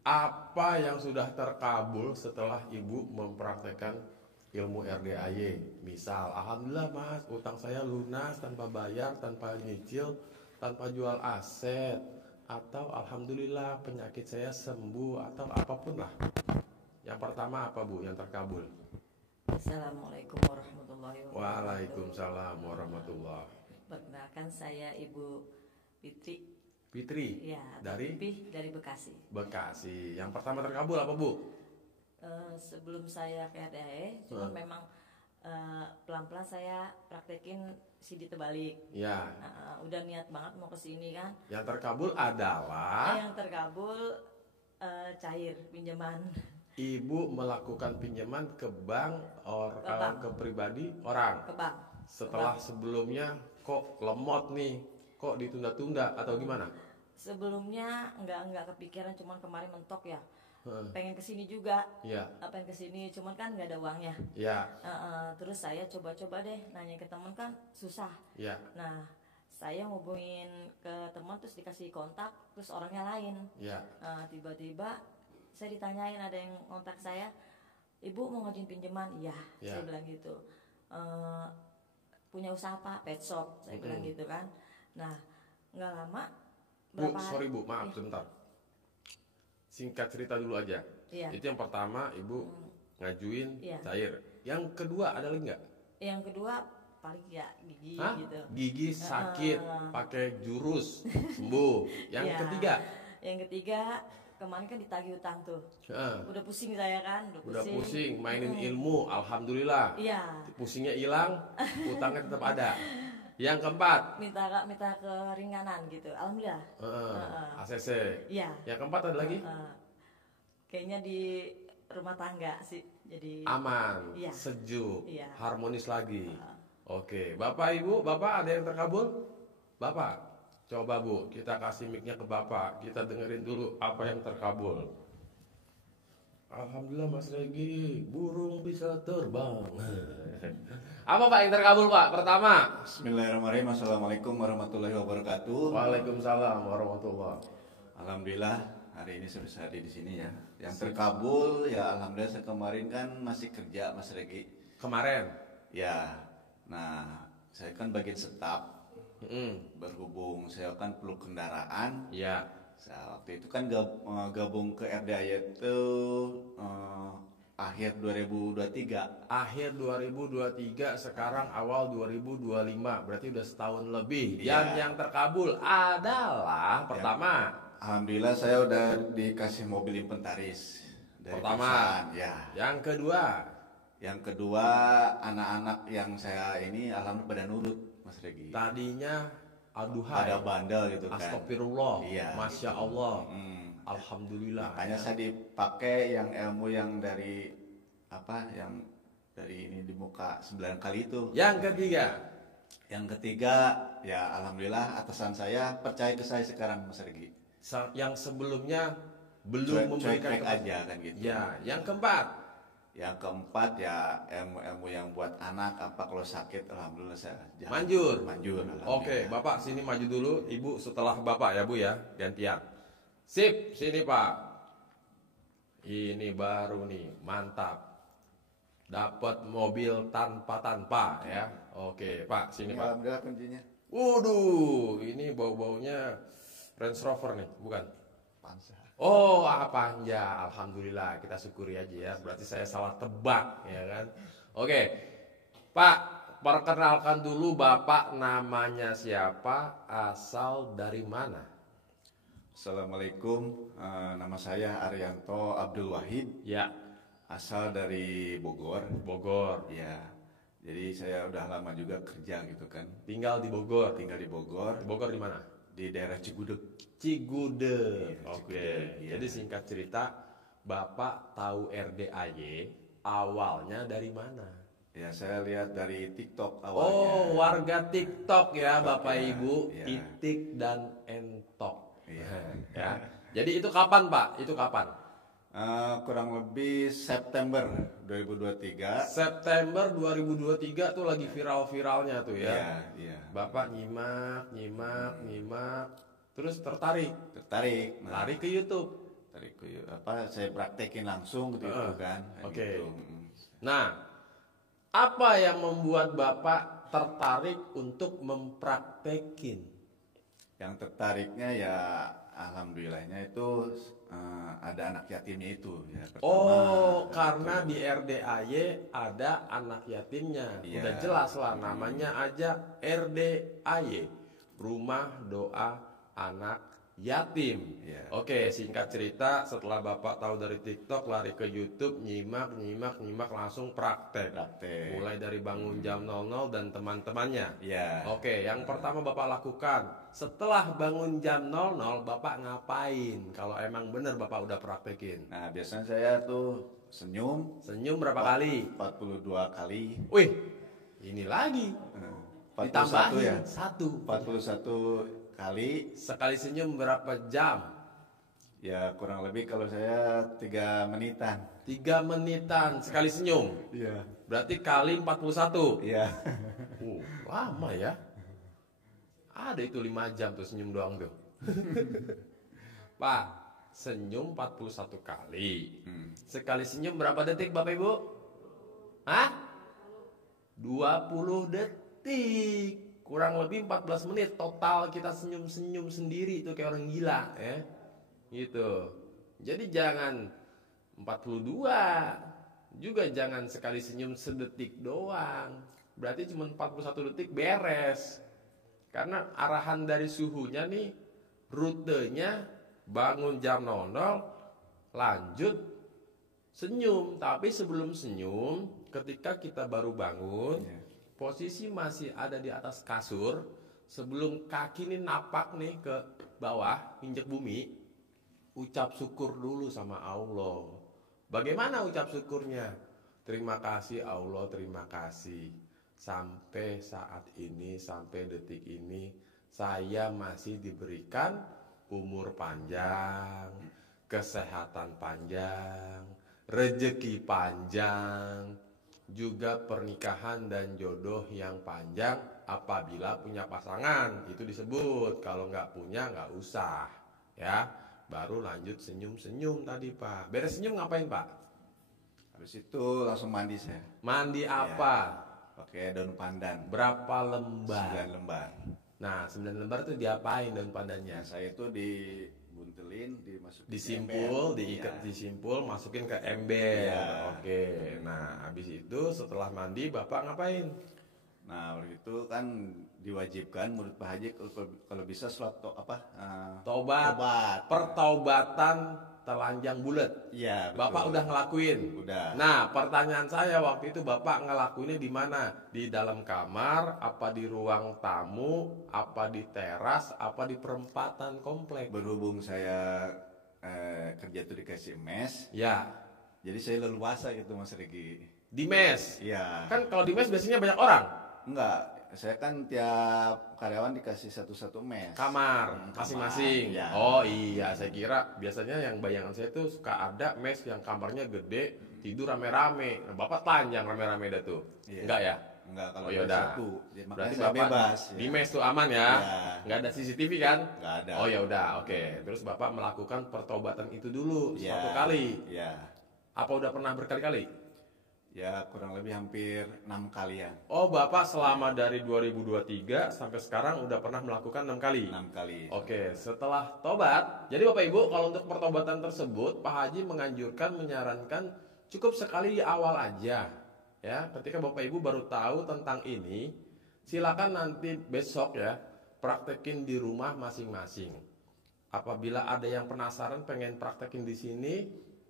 Apa yang sudah terkabul setelah ibu mempraktekkan ilmu RDAY? Misal, alhamdulillah mas, utang saya lunas tanpa bayar, tanpa nyicil, tanpa jual aset. Atau alhamdulillah penyakit saya sembuh, atau apapun lah. Yang pertama apa bu yang terkabul? Assalamualaikum warahmatullahi wabarakatuh. Waalaikumsalam warahmatullah. Perkenalkan saya Ibu Fitri. Fitri? Ya, dari Bekasi. Bekasi. Yang pertama terkabul apa bu? Sebelum saya ke RDAE, cuma memang pelan-pelan saya praktekin CD terbalik. Ya. Udah niat banget mau ke sini kan. Yang terkabul adalah Yang terkabul cair pinjaman. Ibu melakukan pinjaman ke bank, Ke bank. ke pribadi orang. Ke bank. Setelah sebelumnya kok lemot nih, kok ditunda-tunda atau gimana? Sebelumnya nggak kepikiran, cuman kemarin mentok ya. Pengen kesini juga. Ya. Pengen kesini, cuman kan nggak ada uangnya. Ya. Terus saya coba-coba deh nanya ke teman, kan susah. Ya. Nah, saya ngubungin ke teman terus dikasih kontak, terus orangnya lain. Ya. Tiba-tiba saya ditanyain, ada yang kontak saya, ibu mau ngajuin pinjaman? Iya, Ya. saya bilang gitu. Punya usaha apa? Pet shop, saya bilang gitu kan. Nah, nggak lama. Bu, sorry bu, maaf sebentar. Singkat cerita dulu aja. Iya. Itu yang pertama ibu ngajuin Iya. cair. Yang kedua ada lagi nggak? Yang kedua paling ya gigi. Hah? Gitu. Gigi sakit, pakai jurus sembuh. Yang Iya. ketiga? Yang ketiga kemarin kan ditagih utang tuh. Heeh. Udah pusing saya kan, Udah pusing mainin ilmu, alhamdulillah. Iya. Pusingnya hilang, utangnya tetap ada. Yang keempat, minta keringanan gitu, alhamdulillah. ACC. Iya. Yang keempat ada lagi? Kayaknya di rumah tangga sih, jadi Aman, Iya. sejuk, Iya. harmonis lagi. Oke, bapak ibu, bapak ada yang terkabul? Bapak, coba bu, kita kasih mic-nya ke bapak, kita dengerin dulu apa yang terkabul. Alhamdulillah Mas Regi, burung bisa terbang. Apa Pak yang terkabul Pak? Pertama. Bismillahirrahmanirrahim. Assalamualaikum warahmatullahi wabarakatuh. Waalaikumsalam warahmatullah. Alhamdulillah hari ini saya bisa hadir di sini ya. Yang terkabul ya alhamdulillah, saya kemarin kan masih kerja Mas Regi. Kemarin? Ya. Nah, saya kan bagian staf. Berhubung saya kan perlu kendaraan. Ya. Saya waktu itu kan gabung ke RDAY itu akhir 2023. Akhir 2023, sekarang awal 2025, berarti udah setahun lebih. Iya. Yang terkabul adalah pertama. Alhamdulillah saya udah dikasih mobil inventaris dari Pertama. perusahaan, ya. Yang kedua, Anak-anak yang saya ini alhamdulillah pada nurut Mas Regi. tadinya aduhai, Ada bandel gitu kan. astagfirullah, Iya, masya gitu. Allah, alhamdulillah. Makanya saya dipakai yang ilmu yang dari ini di muka 9 kali itu. Yang ketiga, Ya alhamdulillah atasan saya percaya ke saya sekarang Mas Regi. yang sebelumnya belum memberikan cuek aja kan gitu. Ya, yang keempat, Ya ilmu yang buat anak kalau sakit alhamdulillah saya manjur. alhamdulillah. Oke, Bapak sini maju dulu, Ibu setelah Bapak ya Bu ya, gantian. Sip, sini Pak. Ini baru nih, mantap. Dapat mobil tanpa ya. Oke, Pak, sini Pak. Alhamdulillah kuncinya. Waduh, ini bau-baunya Range Rover nih, bukan? Pansa. Oh, Panja, alhamdulillah, kita syukuri aja ya. Berarti saya salah tebak, ya kan? Oke, Pak, perkenalkan dulu Bapak namanya siapa, asal dari mana? Assalamualaikum, nama saya Arianto Abdul Wahid, Ya, asal dari Bogor. Bogor. Ya, jadi saya udah lama juga kerja gitu kan. Tinggal di Bogor. Tinggal di Bogor, Di Bogor di mana? di daerah Cigudeg. Cigudeg. Iya, Oke. Cigudeg, iya. Jadi singkat cerita, Bapak tahu RDAY awalnya dari mana? Ya, saya lihat dari TikTok awalnya. Oh, warga TikTok ya, TikTok, Bapak ya. Ibu, Ya. Itik dan Entok. Iya. Ya. Jadi itu kapan Pak? Itu kapan? Kurang lebih September 2023. September 2023 tuh lagi viral-viralnya tuh ya. Iya, iya. Bapak nyimak, terus tertarik, Nah, lari ke YouTube. saya praktekin langsung gitu kan. Oke. Gitu. Nah, apa yang membuat Bapak tertarik untuk mempraktekin? Yang tertariknya ya alhamdulillahnya itu ada anak yatimnya itu ya pertama. Oh, karena di RDAY ada anak yatimnya. Iya. Udah jelas lah namanya aja RDAY, Rumah Doa Anak Yatim. Iya. Oke, singkat cerita setelah Bapak tahu dari TikTok lari ke YouTube, nyimak langsung praktek. Mulai dari bangun jam 00 dan teman-temannya. Iya. Oke, yang pertama Bapak lakukan setelah bangun jam 00, Bapak ngapain? Kalau emang bener Bapak udah praktekin. Nah, biasanya saya tuh senyum Senyum berapa kali? 42 kali. Wih, ini lagi. 41 Ditambahin ya. 1. 41 kali. Sekali senyum berapa jam? Ya kurang lebih kalau saya 3 menitan. 3 menitan sekali senyum. Iya. Berarti kali 41. Iya. Lama ya. Ada itu 5 jam tuh senyum doang tuh. Pak, senyum 41 kali. Sekali senyum berapa detik Bapak Ibu? Hah? 20 detik. Kurang lebih 14 menit total kita senyum-senyum sendiri itu kayak orang gila ya. Gitu. Jadi jangan 42. Juga jangan sekali senyum sedetik doang. Berarti cuma 41 detik beres. Karena arahan dari suhunya nih, rutenya bangun jam 00, lanjut senyum. Tapi sebelum senyum, ketika kita baru bangun, posisi masih ada di atas kasur, sebelum kaki ini napak nih ke bawah, injek bumi, ucap syukur dulu sama Allah. Bagaimana ucap syukurnya? Terima kasih Allah, terima kasih. Sampai saat ini, sampai detik ini, saya masih diberikan umur panjang, kesehatan panjang, rezeki panjang, juga pernikahan dan jodoh yang panjang apabila punya pasangan. Itu disebut. Kalau nggak punya nggak usah ya. Baru lanjut senyum-senyum tadi Pak. Beres senyum ngapain Pak? Habis itu langsung mandi saya. Mandi apa? Pakai daun pandan. Berapa lembar? 9 lembar. Nah 9 lembar itu diapain daun pandannya? Nah, saya itu dibuntelin, dimasukin Disimpul, ember. diikat, Ya. disimpul, masukin ke ember. Ya. Oke. Nah habis itu setelah mandi Bapak ngapain? Nah, waktu itu kan diwajibkan menurut Pak Haji kalau bisa sholat Tobat. Pertaubatan telanjang bulat. Iya, betul. Bapak udah ngelakuin. Udah. Nah, pertanyaan saya waktu itu Bapak ngelakuinnya di mana? Di dalam kamar, apa di ruang tamu, apa di teras, apa di perempatan komplek? Berhubung saya kerja tuh dikasih mes, Ya, jadi saya leluasa gitu Mas Regi. di mes. Iya. Kan kalau di mes biasanya banyak orang. Enggak, saya kan tiap karyawan dikasih satu-satu mes. Kamar masing-masing. Iya. Oh iya, saya kira biasanya yang bayangan saya tuh suka ada mes yang kamarnya gede, tidur rame-rame. Nah, Bapak telanjang rame-rame dah tuh. Iya. Enggak ya? Enggak, kalau Oh yaudah. satu. Jadi, makanya Berarti saya Bapak bebas. di Ya. mes tuh aman ya? Iya. Nggak ada CCTV kan? Enggak ada. Oh ya udah, oke. Terus Bapak melakukan pertobatan itu dulu Iya. satu kali. Iya. Apa udah pernah berkali-kali? Ya kurang lebih hampir 6 kalian. Oh, Bapak selama dari 2023 sampai sekarang udah pernah melakukan 6 kali. 6 kali. Oke, setelah tobat, jadi Bapak Ibu kalau untuk pertobatan tersebut Pak Haji menganjurkan, menyarankan cukup sekali di awal aja. Ya, ketika Bapak Ibu baru tahu tentang ini, silakan nanti besok ya praktekin di rumah masing-masing. Apabila ada yang penasaran pengen praktekin di sini,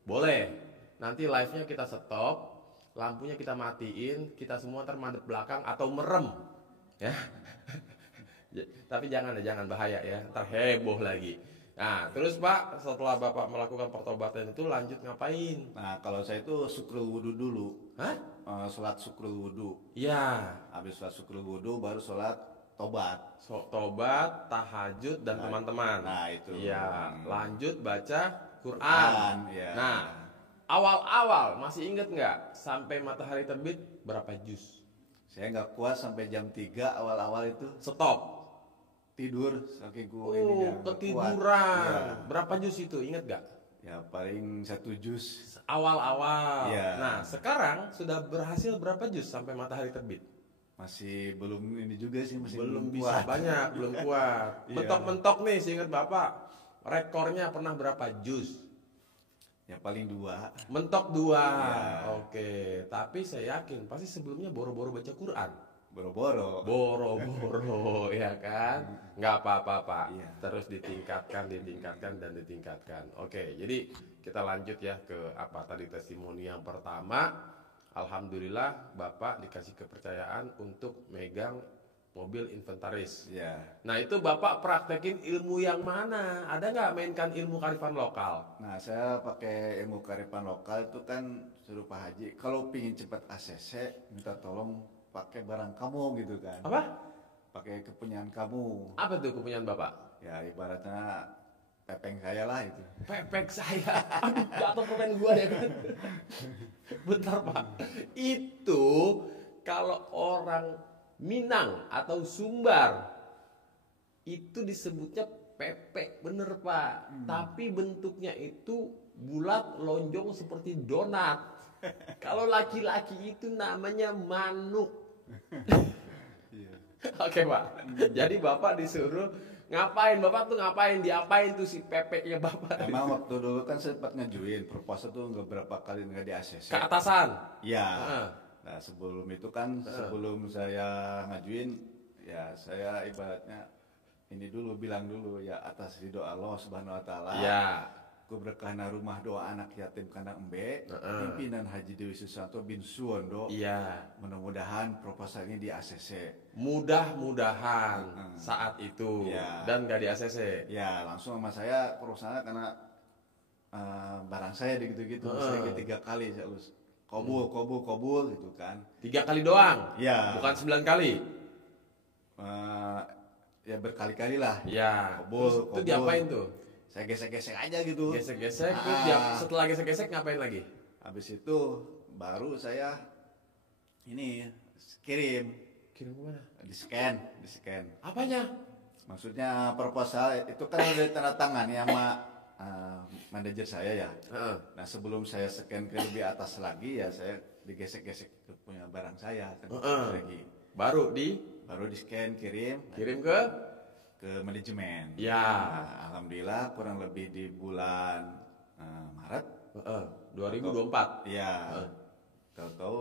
boleh. Nanti live-nya kita stop, lampunya kita matiin, kita semua ntar madep belakang atau merem, ya. Tapi jangan bahaya ya, ntar heboh lagi. Nah, terus Pak, setelah Bapak melakukan pertobatan itu lanjut ngapain? Nah, kalau saya itu syukrul wudu dulu. Hah? Sholat syukrul wudu. Ya. Habis sholat syukrul wudu baru sholat tobat. Tobat, tahajud dan teman-teman. Nah, itu. Iya, lanjut baca Quran. Quran, ya. Nah, awal-awal masih inget nggak sampai matahari terbit berapa juz? Saya nggak kuat sampai jam 3 awal-awal itu Stop. tidur saking Oh, ininya, nggak ketiduran. kuat. Ya. Berapa juz itu? Ingat nggak? Ya paling 1 juz. Awal-awal. Iya. Nah, sekarang sudah berhasil berapa juz sampai matahari terbit? Masih belum ini juga sih, masih Belum belum bisa kuat. banyak, belum kuat. Iya. Mentok-mentok nih, seingat Bapak. Rekornya pernah berapa juz? Ya paling 2. Mentok 2. Iya. Oke, tapi saya yakin pasti sebelumnya boro-boro baca Quran. Boro-boro. Boro-boro, ya kan? Nggak apa-apa, Pak. Iya. Terus ditingkatkan, dan ditingkatkan. Oke, jadi kita lanjut ya ke apa tadi testimoni yang pertama. Alhamdulillah Bapak dikasih kepercayaan untuk megang mobil inventaris. Ya. Nah, itu Bapak praktekin ilmu yang mana? Ada nggak mainkan ilmu kearifan lokal? Nah, saya pakai ilmu kearifan lokal itu kan suruh Pak Haji, kalau pingin cepat ACC, minta tolong pakai barang kamu gitu kan. Apa? Pakai kepunyaan kamu. Apa tuh kepunyaan Bapak? Ya ibaratnya pepeng saya lah itu. Pepek saya. Aduh, jatuh permen gua ya kan. Bentar, Pak. Itu kalau orang Minang atau Sumbar itu disebutnya pepek, bener Pak. Tapi bentuknya itu bulat lonjong seperti donat. Kalau laki-laki itu namanya manuk. Iya. Oke Pak. Jadi Bapak disuruh ngapain? Bapak tuh ngapain? Diapain tuh si pepeknya Bapak? Emang waktu dulu kan sempat ngajuin proposal tuh beberapa kali nggak di ACC. Ke atasan. Ya. Heeh. Nah sebelum itu kan, sebelum saya ngajuin, ya saya ibaratnya ini dulu bilang dulu ya atas ridho Allah Subhanahu Wa Taala. Iya. Keberkahan rumah doa anak yatim kandang embe, pimpinan Haji Dewi Susanto bin Suwondo. Iya. Mudah-mudahan proposal ini di ACC. Mudah-mudahan saat itu Ya. dan gak di ACC. Ya langsung sama saya perusahaan karena barang saya gitu-gitu. Saya 3 kali saya urus. Kobul gitu kan. 3 kali doang. Ya. Bukan 9 kali. Ya berkali-kali lah. Ya. Kobul, Terus itu diapain tuh? Saya gesek-gesek aja gitu. Gesek-gesek. Terus setelah gesek-gesek ngapain lagi? Habis itu baru saya ini kirim, Kirim kemana? di scan. Apanya? Maksudnya proposal itu kan udah tanda tangan ya sama manajer saya ya. Heeh. Nah sebelum saya scan ke lebih atas lagi ya saya digesek-gesek ke punya barang saya kan lagi. Baru di scan kirim ke manajemen. ya. Nah, alhamdulillah kurang lebih di bulan Maret 2024. ya. Tahu-tahu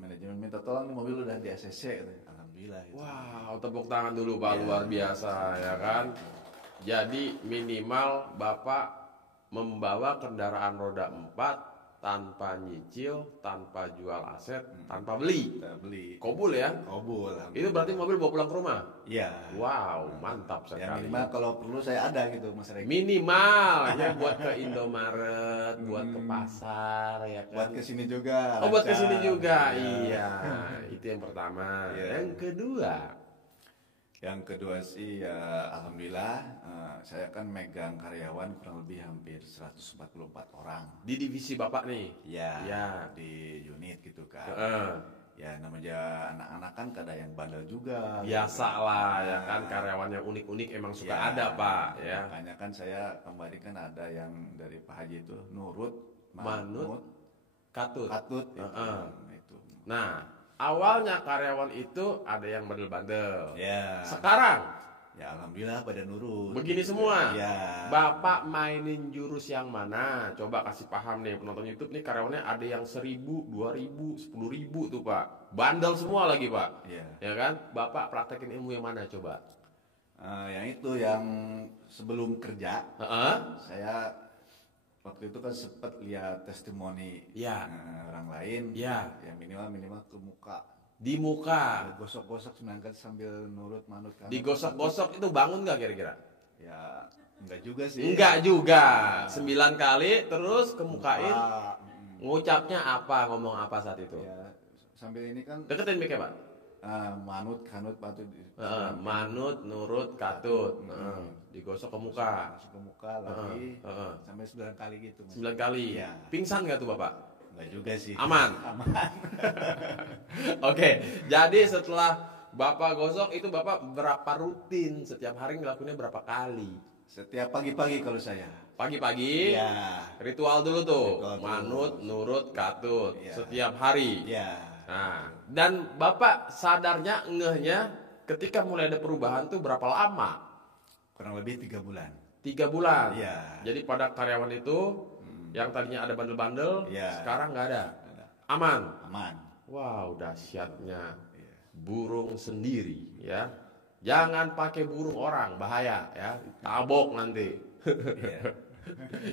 manajemen minta tolong nih mobil udah di ACC katanya. Alhamdulillah itu. Wow, tepuk tangan dulu Pak, Ya. luar biasa ya kan. Jadi minimal Bapak membawa kendaraan roda 4 tanpa nyicil, tanpa jual aset, tanpa beli. Kita beli. Kobul ya? Kobul. Itu berarti mobil bawa pulang ke rumah? Iya. Wow, mantap Ya sekali. minimal kalau perlu saya ada gitu Mas Regi. Minimal ya buat ke Indomaret, buat ke pasar ya kan. Buat kesini juga. Oh, buat lancar. kesini juga. Iya. Iya. Itu yang pertama. Iya. Yang kedua sih ya alhamdulillah saya kan megang karyawan kurang lebih hampir 144 orang. di divisi Bapak nih. Ya, Ya. di unit gitu kan. Heeh. Ya namanya anak-anak kan kadang yang bandel juga. Biasa lah ya kan, karyawan yang unik-unik emang suka Ya, ada Pak ya. Makanya kan saya kembali kan ada yang dari Pak Haji itu Nurut, Manut, Katut. Katut Heeh. itu. Nah, awalnya karyawan itu ada yang bandel-bandel. Ya. Sekarang Ya alhamdulillah pada nurut. begini semua. Ya. Bapak mainin jurus yang mana? Coba kasih paham nih penonton YouTube nih, karyawannya ada yang 1.000, 2.000, 10.000 tuh Pak. Bandel semua lagi Pak. Ya. Ya kan? Bapak praktekin ilmu yang mana coba? Yang itu yang sebelum kerja Heeh. saya waktu itu kan sempat lihat testimoni Ya. orang lain. Ya. Ya minimal ke muka. Di muka. Gosok-gosok 9 kali sambil nurut manut kan. Digosok-gosok itu bangun nggak kira-kira? Ya enggak juga sih. Enggak juga. 9 kali terus kemukain. Muka, Ngucapnya apa? Ngomong apa saat itu? ya sambil ini kan Deketin mic-nya Pak. manut, kanut, patut. Manut, nurut, katut. Digosok ke muka. Masuk ke muka lagi sampai 9 kali gitu. 9 kali. Iya. Pingsan nggak tuh Bapak? Enggak juga sih. Aman. Oke, jadi setelah Bapak gosok itu Bapak berapa rutin setiap hari ngelakuinnya berapa kali? Setiap pagi-pagi kalau saya. Pagi-pagi. Iya. Ritual dulu tuh. Ritual dulu. Manut, nurut, katut. Iya. Setiap hari. Iya. Nah, dan Bapak sadarnya ngehnya ketika mulai ada perubahan tuh berapa lama? Kurang lebih 3 bulan. 3 bulan. Iya. Jadi pada karyawan itu yang tadinya ada bandel-bandel, Iya. sekarang nggak ada. Aman. Aman. Wow, dahsyatnya Iya. burung sendiri ya. Jangan pakai burung orang, bahaya ya. Tabok nanti. Iya.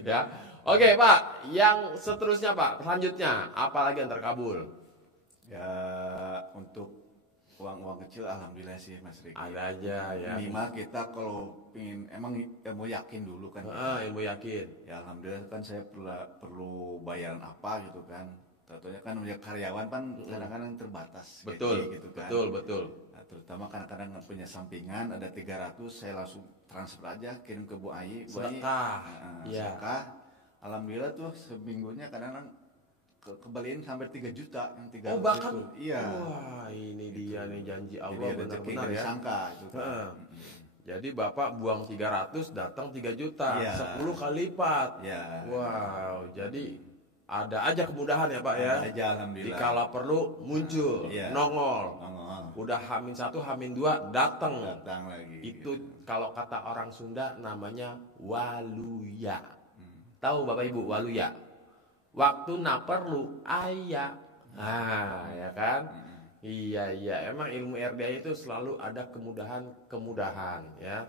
Ya. Oke, Pak. Yang seterusnya, Pak. Selanjutnya, apalagi yang terkabul? Ya untuk uang-uang kecil alhamdulillah sih Mas Riki. Ada aja ya. Minimal kita kalau pingin emang mau yakin dulu kan. Ilmu yakin. Ya alhamdulillah kan saya perlu bayaran apa gitu kan. Tentunya kan menjadi karyawan kan kadang-kadang terbatas Betul, gaji gitu kan. betul. Nah, terutama kadang-kadang punya sampingan ada 300 saya langsung transfer aja kirim ke Bu Ayi. Bu Ayi, Sedekah. Iya. sedekah. Alhamdulillah tuh seminggunya kadang-kadang kembaliin sampai 3 juta yang 300 Oh, bahkan itu. Iya. wah, ini dia nih janji Jadi Allah rezeki benar-benar nggak ya. disangka itu kan. Heeh. Jadi Bapak buang 300 datang 3 juta, Iya. 10 kali lipat. Ya. Wow, jadi ada aja kemudahan ya Pak ya. Ada aja alhamdulillah. Dikala perlu muncul, Iya. nongol. Nongol. Udah H-1, H-2 datang. Datang lagi. Itu kalau kata orang Sunda namanya waluya. Tahu Bapak Ibu waluya? Waktu na perlu aya. Ya kan? Iya, emang ilmu RDA itu selalu ada kemudahan ya.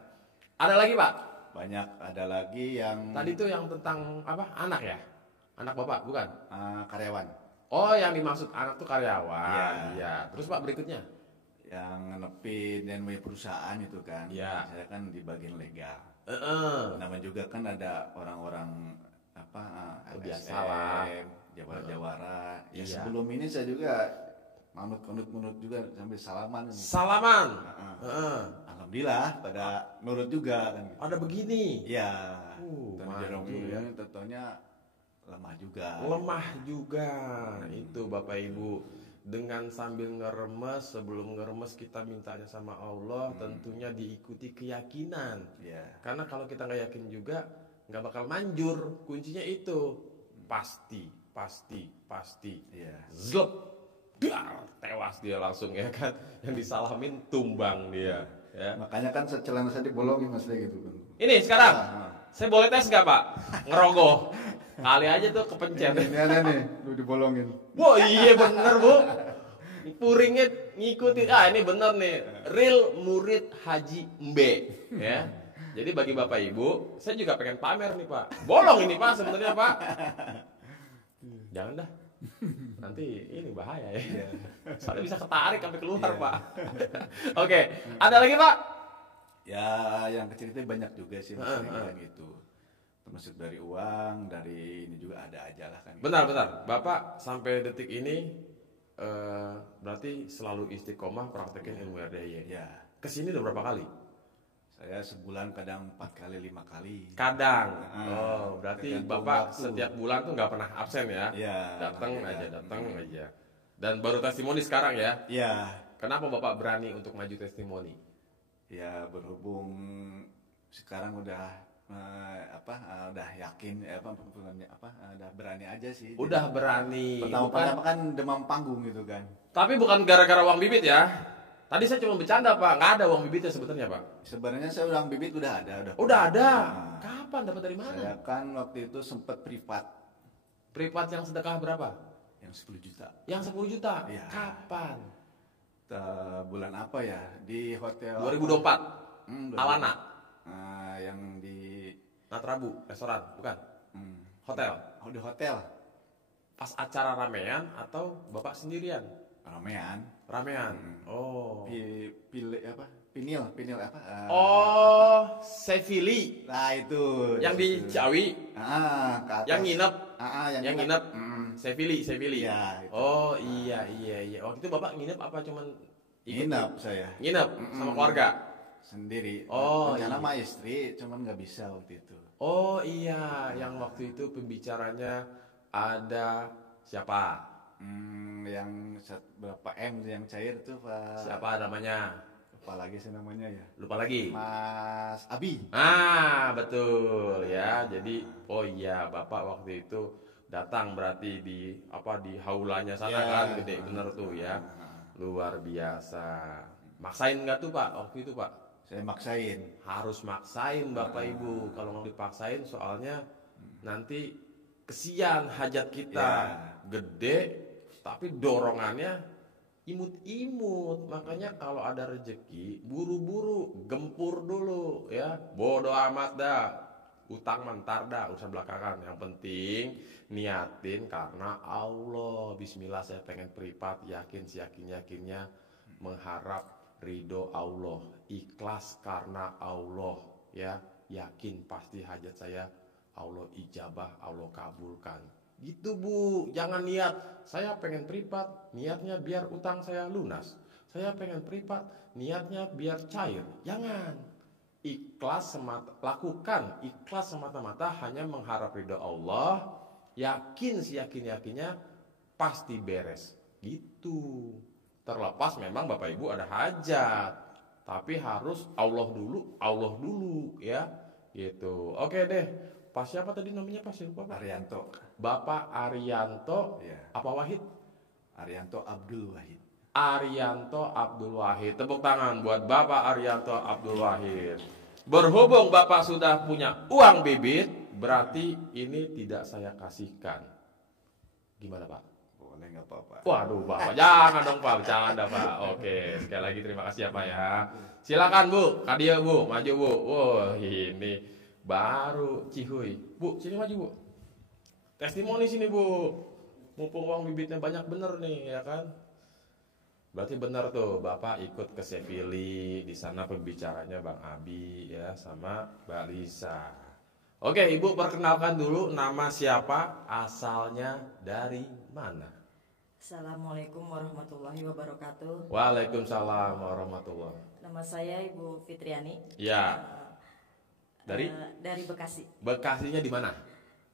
Ada lagi Pak? Banyak ada lagi yang Tadi tuh yang tentang apa? Anak ya? Anak Bapak bukan? karyawan Oh, yang dimaksud anak tuh karyawan. Iya. Terus Pak berikutnya? yang ngenepin dan punya perusahaan itu kan. Iya. Saya kan di bagian legal. Heeh. Namanya juga kan ada orang-orang Biasalah. LSM, jawara-jawara. Ya Iya. sebelum ini saya juga manut juga sambil salaman. Salaman. Heeh. Heeh. Alhamdulillah pada nurut juga kan. Ada begini. Iya. Manjur Jarang ya. tentunya lemah juga. Lemah juga. Itu Bapak Ibu. Dengan sambil ngeremes, sebelum ngeremes kita mintanya sama Allah, tentunya diikuti keyakinan. Iya. Karena kalau kita nggak yakin juga, nggak bakal manjur. Kuncinya itu pasti. Iya. Zlep, dar, tewas dia langsung ya kan. Yang disalamin tumbang dia. Ya. Makanya kan celana saya dibolongin Mas gitu kan. Ini sekarang, Nah. saya boleh tes nggak Pak? Ngerogoh. Kali aja tuh kepencet. Ini ada nih, lu dibolongin. Wah iya bener Bu. Puringnya ngikutin. Ini bener nih. Real murid Haji Mbe. Ya. Jadi bagi Bapak Ibu, saya juga pengen pamer nih Pak. Bolong ini Pak sebenarnya Pak. Jangan dah. Nanti ini bahaya ya. Soalnya bisa ketarik sampai keluar Pak. Oke. Ada lagi Pak? Ya, yang kecil itu banyak juga sih Mas kayak gitu. Termasuk dari uang, dari ini juga ada aja lah kan. Bentar. Bapak sampai detik ini berarti selalu istiqomah praktekin ilmu RDY. Ya, Kesini udah berapa kali? saya sebulan kadang 4 kali, 5 kali. Kadang. Berarti tergantung Bapak waktu. setiap bulan tuh nggak pernah absen ya? Iya. Datang makanya. aja. Dan baru testimoni sekarang ya? Iya. Kenapa Bapak berani untuk maju testimoni? Ya berhubung sekarang udah udah yakin udah berani aja sih. Udah berani. Pertama-tama kan demam panggung gitu kan. Tapi bukan gara-gara uang bibit ya? Tadi saya cuma bercanda Pak, nggak ada uang bibitnya sebenarnya Pak. Sebenarnya saya uang bibit udah ada. Udah ada. Nah, Kapan dapat dari mana? saya kan waktu itu sempat privat Privat yang sedekah berapa? yang 10 juta. Yang 10 juta? Iya. Kapan? Bulan apa ya? Di hotel 2024. Alana. Yang di Natrabu, restoran, bukan? Hotel. di hotel. Pas acara ramean atau Bapak sendirian? Ramean. Ramean. Oh. Pinil apa? Sevili. Nah itu. Yang di Ciawi, Ke atas. yang nginep. yang Yang nginep. Sevili. Iya, itu. Oh, iya. Waktu itu Bapak nginep apa cuman Nginap saya Nginep sama keluarga. sendiri. Oh, Rencana iya. sama istri, cuman nggak bisa waktu itu. Oh iya, yang waktu itu pembicaranya ada siapa? Yang berapa M yang cair tuh Pak? Siapa namanya? Lupa lagi sih namanya ya. Lupa lagi. Mas Abi. Ah, betul ya. Jadi, oh iya, Bapak waktu itu datang berarti di haulanya sana Ya. kan, gede bener tuh ya. Luar biasa. Maksain nggak tuh Pak waktu itu Pak? Saya maksain. Harus maksain Bapak Ibu. Kalau nggak dipaksain soalnya nanti kesian hajat kita gede, tapi dorongannya imut-imut. Makanya kalau ada rezeki buru-buru, gempur dulu ya. Bodoh amat dah. Utang mentar dah, urusan belakangan. Yang penting niatin karena Allah. Bismillah, saya pengen privat, yakin seyakin-yakinnya mengharap ridho Allah, ikhlas karena Allah ya, yakin pasti hajat saya Allah ijabah, Allah kabulkan. Gitu Bu, jangan niat saya pengen privat, niatnya biar utang saya lunas. Saya pengen privat, niatnya biar cair. Jangan. Ikhlas semata, lakukan ikhlas semata-mata hanya mengharap ridho Allah, yakin seyakin-yakinnya pasti beres. Gitu. Terlepas memang Bapak Ibu ada hajat, tapi harus Allah dulu ya, gitu. Oke deh, Pak siapa tadi namanya Pak? Siapa Pak? Arianto. Bapak Arianto, Iya. apa Wahid? Arianto Abdul Wahid. Arianto Abdul Wahid. Tepuk tangan buat Bapak Arianto Abdul Wahid. Berhubung Bapak sudah punya uang bibit, berarti ini tidak saya kasihkan. Gimana Pak? Boleh nggak apa-apa? Waduh Bapak, jangan dong Pak, bercanda Pak. Oke, sekali lagi terima kasih ya Pak ya. Silakan Bu, Kadia Bu, maju Bu. Wah ini baru cihuy. Bu, sini maju Bu. Testimoni sini Bu. Mumpung uang bibitnya banyak bener nih ya kan. Berarti benar tuh Bapak ikut ke Sevili, di sana pembicaranya Bang Abi ya sama Mbak Lisa. Oke, Ibu perkenalkan dulu nama siapa, asalnya dari mana? Assalamualaikum warahmatullahi wabarakatuh. Waalaikumsalam warahmatullahi. Nama saya Ibu Fitriani. Ya. Dari Dari Bekasi, Bekasinya di mana?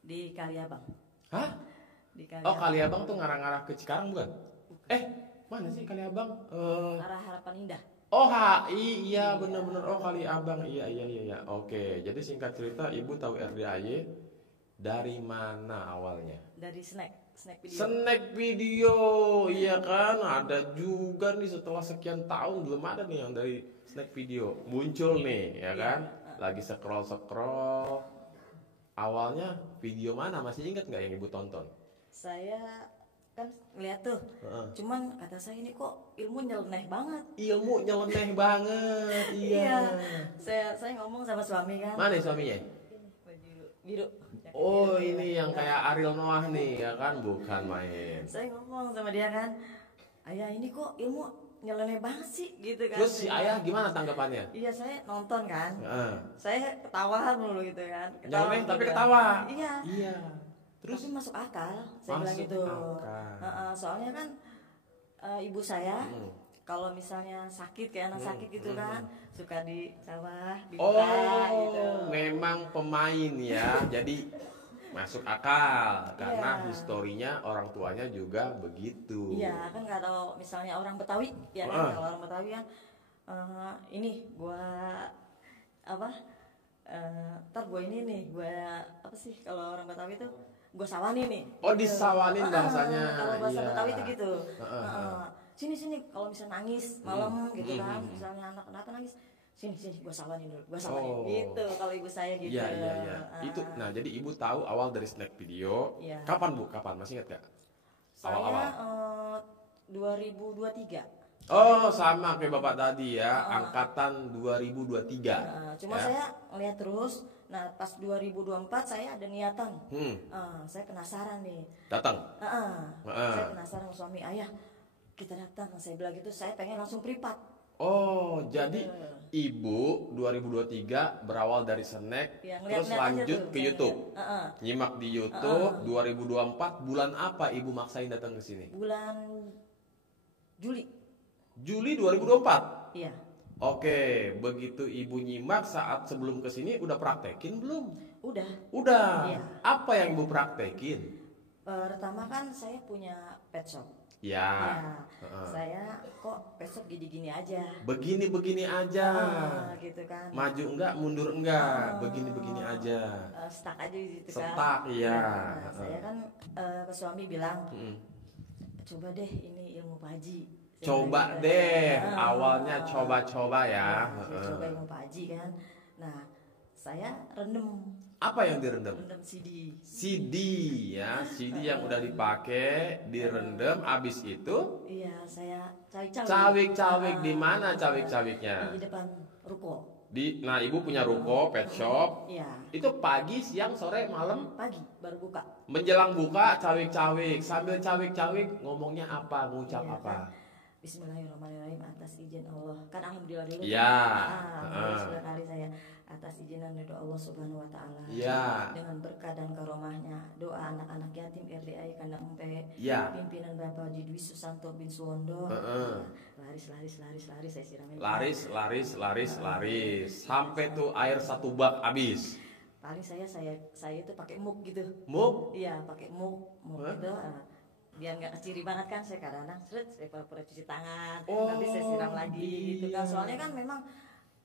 di Kaliabang. Hah? Di Oh, Kaliabang tuh ngarang-ngarah ke Cikarang bukan? Mana sih Kaliabang? Arah Harapan Indah. Oh HI, iya bener-bener. Oh Kaliabang, iya. Oke, jadi singkat cerita Ibu tahu RDAY dari mana awalnya? Dari snack video. Snack video, iya kan? Ada juga nih setelah sekian tahun belum ada nih yang dari snack video muncul nih, ya kan? Lagi scroll. Awalnya video mana? Masih ingat nggak yang Ibu tonton? Saya kan ngeliat tuh, cuman kata saya ini kok ilmu nyeleneh banget. Ilmu nyeleneh banget, iya. Saya ngomong sama suami kan. Mana suaminya? Baju biru. Oh ini yang kayak Ariel Noah nih, ya kan? Bukan main. Saya ngomong sama dia kan, ayah ini kok ilmu nyeleneh banget sih, gitu kan. Terus si ayah gimana tanggapannya? Iya, saya nonton kan. Heeh. Saya ketawa mulu gitu kan. Nyeleneh tapi gitu kan. ketawa. Iya. Terus Tapi masuk akal, saya bilang Masuk gitu. akal. Soalnya kan ibu saya kalau misalnya sakit kayak anak sakit gitu kan, suka di sawah, di hutan gitu. Memang pemain ya. Jadi masuk akal karena historinya orang tuanya juga begitu. Iya, kan kalau misalnya orang Betawi, ya kan kalau orang Betawi kan ini gua apa? Ntar gua ini nih, gua apa sih kalau orang Betawi itu? Gua sawani nih. Oh, disawanin bahasanya. Kalau bahasa Iya. Betawi itu gitu. Sini kalau misalnya nangis malam gitu kan, misalnya anak kenapa nangis, sini gua sawanin dulu, gua sawanin gitu. Kalau ibu saya gitu. Iya. Itu, nah jadi Ibu tahu awal dari snack video. Iya. Kapan Bu? Kapan? Masih ingat gak? Saya Awal-awal. 2023. Oh sama kayak Bapak tadi ya, angkatan 2023. Cuma ya. saya ngeliat terus. Nah pas 2024 saya ada niatan. Saya penasaran nih. Datang. Saya penasaran sama suami, ayah kita datang. Saya bilang gitu, saya pengen langsung privat. Oh jadi Ibu 2023 berawal dari snack, Ya, terus ngeliat-ngeliat aja lanjut tuh, ke saya YouTube. ngeliat. Nyimak di YouTube 2024 bulan apa Ibu maksain datang ke sini? Bulan Juli. Juli 2024. Iya. Oke, begitu ibu nyimak saat sebelum kesini udah praktekin belum? Udah. Udah. Iya. Apa yang ibu praktekin? Pertama kan saya punya pet shop. Ya. Saya kok pet shop gini-gini aja. Begini-begini aja. Gitu kan. Maju enggak, mundur enggak, begini-begini aja. Stuck aja gitu kan. Stuck, iya. Saya kan ke suami bilang, coba deh ini ilmu Pak Haji. Coba deh, awalnya coba-coba ya. Saya coba ilmu Pak Haji kan. Nah, saya rendem. Apa yang direndam? Rendem CD. CD ya, CD yang udah dipakai, direndam, abis itu Iya, saya cawik-cawik. cawik-cawik di mana cawik-cawiknya? Di depan ruko. Nah ibu punya ruko, pet shop. Iya. Itu pagi, siang, sore, malam? Pagi baru buka. Menjelang buka cawik-cawik, sambil cawik-cawik ngomongnya apa, ngucap Iya, apa? kan? Bismillahirrahmanirrahim, atas izin Allah. Kan alhamdulillah dulu. Iya. Sudah kali saya atas izin dan ridho Allah Subhanahu wa taala. Iya. Dengan berkah dan karomahnya, doa anak-anak yatim RDI Kandang Empe. Iya. Pimpinan Bapak Haji Dwi Susanto bin Suwondo. Laris saya siramin. Laris. Sampai tuh air 1 bak habis. Paling saya itu pakai muk gitu. Muk? Iya, pakai muk gitu. Biar nggak keciri banget kan, saya kadang-kadang saya pura-pura cuci tangan, nanti saya siram lagi gitu kan. Soalnya kan memang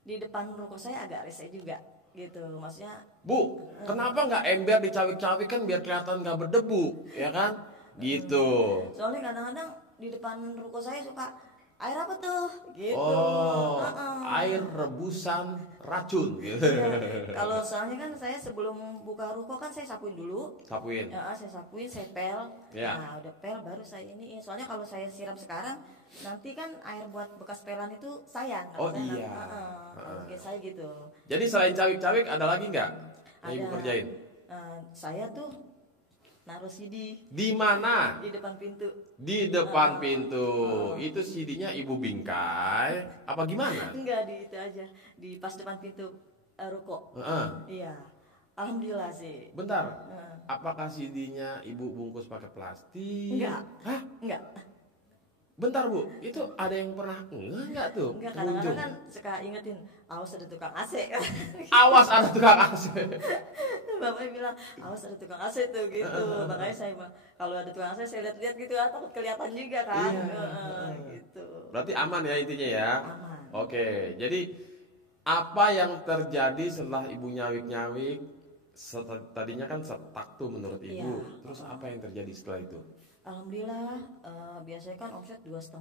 di depan ruko saya agak rese juga gitu, maksudnya. Bu, kenapa nggak ember dicawik-cawik kan biar kelihatan nggak berdebu, ya kan? Gitu. Soalnya kadang-kadang di depan ruko saya suka air apa tuh gitu. Oh, air rebusan racun gitu. Ya, kalau soalnya kan saya sebelum buka ruko kan saya sapuin dulu. Sapuin. Ya, saya sapuin, saya pel. Ya. Nah, udah pel baru saya ini. Soalnya kalau saya siram sekarang nanti kan air buat bekas pelan itu sayang. Oh saya, iya. Kalau kayak saya gitu. Jadi selain cawik-cawik ada lagi nggak yang ibu Ada. kerjain? Saya tuh naruh CD Di mana? di depan pintu. Di depan pintu. Itu CD-nya ibu bingkai apa gimana? Enggak, di itu aja, di pas depan pintu ruko. Iya. Alhamdulillah sih. Bentar. Apakah CD-nya ibu bungkus pakai plastik? Enggak. Hah? Enggak. Bentar bu, itu ada yang pernah enggak tuh? Enggak, kadang-kadang kan suka ingetin, awas ada tukang AC. Awas ada tukang AC. Bapaknya bilang, awas ada tukang AC tuh gitu. Makanya saya kalau ada tukang AC saya lihat-lihat gitu, takut kelihatan juga kan. Gitu. Berarti aman ya intinya ya? Aman. Oke, jadi apa yang terjadi setelah ibu nyawik-nyawik? Tadinya kan setak tuh menurut ibu. Iya. Terus apa yang terjadi setelah itu? Alhamdulillah, biasanya kan omset 2,5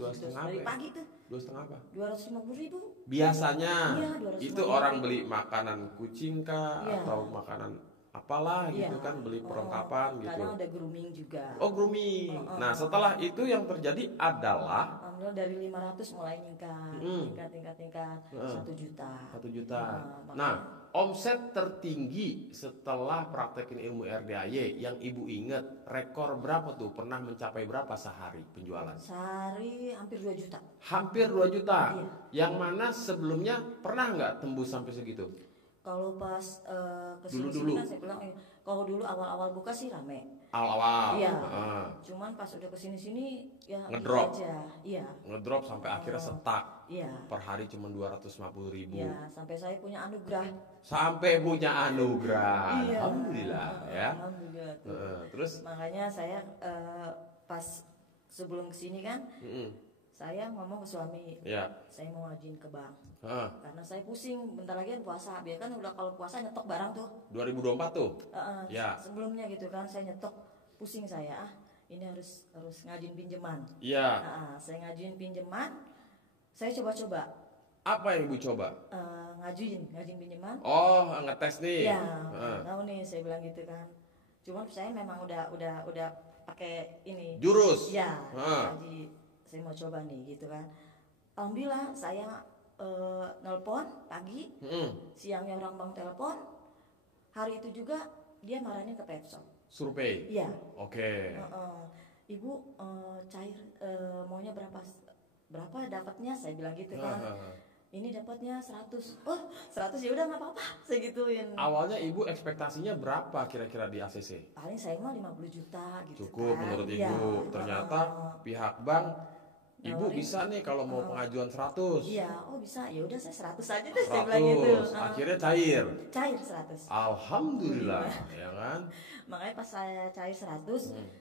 dari ya? pagi tuh 2,5 apa? 250.000. Biasanya Iya, 250.000. itu orang beli makanan kucing kah Iya. atau makanan apalah gitu Iya. kan, beli perlengkapan gitu. Kadang ada grooming juga. Oh grooming. Nah setelah itu yang terjadi adalah Alhamdulillah dari 500 mulai tingkat 1 juta. 1 juta. makanya- Nah omset tertinggi setelah praktekin ilmu RDAY yang ibu ingat rekor berapa tuh? Pernah mencapai berapa sehari penjualan? Sehari hampir 2 juta. Hampir 2 juta. Iya. Yang mana sebelumnya pernah nggak tembus sampai segitu? Kalau pas kesini Dulu-dulu. kan saya bilang, kalau dulu awal-awal buka sih rame. Awal-awal. Iya. Heeh. Cuman pas udah kesini ya Ngedrop. gitu aja. Iya. Ngedrop sampai akhirnya setak. Iya. Per hari cuma 250.000. Iya, sampai saya punya anugerah. Sampai punya anugerah. Iya. Alhamdulillah ya. Alhamdulillah tuh. Terus Makanya saya pas sebelum kesini kan, saya ngomong ke suami, ya. saya mau ngajuin ke bank. Heeh. Karena saya pusing, bentar lagi kan puasa. Biar kan udah kalau puasa nyetok barang tuh. 2024 tuh. Ya. Sebelumnya gitu kan, saya nyetok, pusing saya. Ini harus ngajuin pinjaman. Iya. Saya ngajuin pinjaman, saya coba-coba. Apa yang ibu coba? Ngajuin pinjaman. Oh, ngetes nih. Ya, tahu nih saya bilang gitu kan. Cuman saya memang udah pakai ini. Jurus. Ya, ngaji. Saya mau coba nih gitu kan. Alhamdulillah saya nelpon pagi, siangnya orang bank telepon. Hari itu juga dia marahnya ke pet shop. Survei. Iya. Oke. Ibu cair maunya berapa dapatnya, saya bilang gitu kan. Ini dapatnya 100. Oh, 100 ya udah nggak apa-apa, saya gituin. Awalnya ibu ekspektasinya berapa kira-kira di ACC? Paling saya mah 50 juta gitu. Cukup kan. menurut Iya. ibu. Ternyata pihak bank Ibu bisa nih kalau mau pengajuan 100. Iya, oh bisa. Ya udah saya 100 aja deh, saya bilang gitu. 100. Akhirnya cair. Cair 100. Alhamdulillah, ya kan? Makanya pas saya cair 100,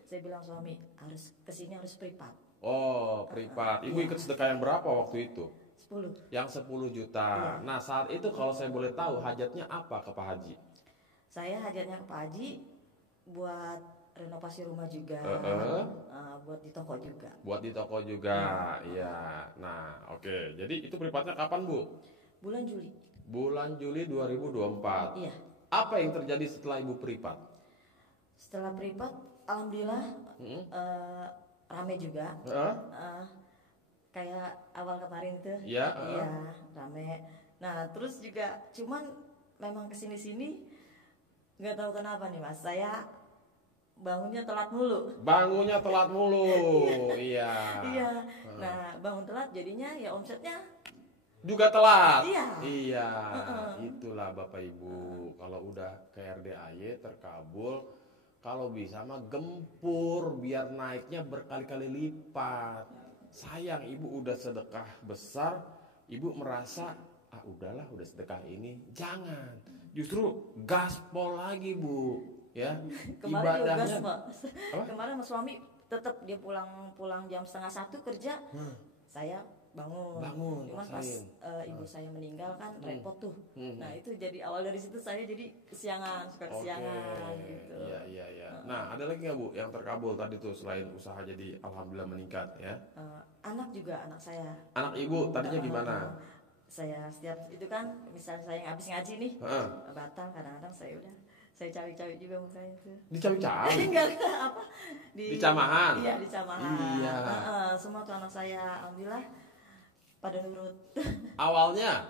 saya bilang suami harus kesini, harus privat. Oh, privat. Ibu ikut sedekah yang berapa waktu itu? 10. Yang 10 juta. Nah, saat itu kalau saya boleh tahu hajatnya apa ke Pak Haji? Saya hajatnya ke Pak Haji buat renovasi rumah juga, buat di toko juga. Buat di toko juga, iya. Nah, oke. Jadi itu privatnya kapan, Bu? Bulan Juli. Bulan Juli 2024. Iya. Apa yang terjadi setelah Ibu privat? Setelah privat, alhamdulillah rame juga. Kayak awal kemarin tuh. Iya. Iya, rame. Nah, terus juga cuman memang kesini-sini nggak tahu kenapa nih Mas, saya bangunnya telat mulu. Bangunnya telat mulu, iya. Iya. Nah, bangun telat jadinya ya omsetnya juga telat. Iya. Iya. Itulah Bapak Ibu, kalau udah ke RDAY terkabul, kalau bisa mah gempur biar naiknya berkali-kali lipat. Sayang Ibu udah sedekah besar, Ibu merasa udahlah udah sedekah ini, jangan. Justru gaspol lagi Bu, ya. Kemarin juga Ibadahnya. kemarin mas suami tetap dia pulang jam 12:30 kerja. Saya bangun. Cuman pas ibu saya meninggal kan repot tuh. Nah, itu jadi awal dari situ saya jadi kesiangan, suka kesiangan gitu. Iya. Nah, ada lagi nggak Bu yang terkabul tadi tuh selain usaha jadi alhamdulillah meningkat ya? Anak juga, anak saya. Anak Ibu tadinya gimana? Saya setiap itu kan misalnya saya habis ngaji nih, batal kadang-kadang saya cawi-cawi juga mukanya itu. Dicawi-cawi? Enggak apa? Di camahan? Iya, di camahan. Iya. Semua tuh anak saya alhamdulillah pada nurut. Awalnya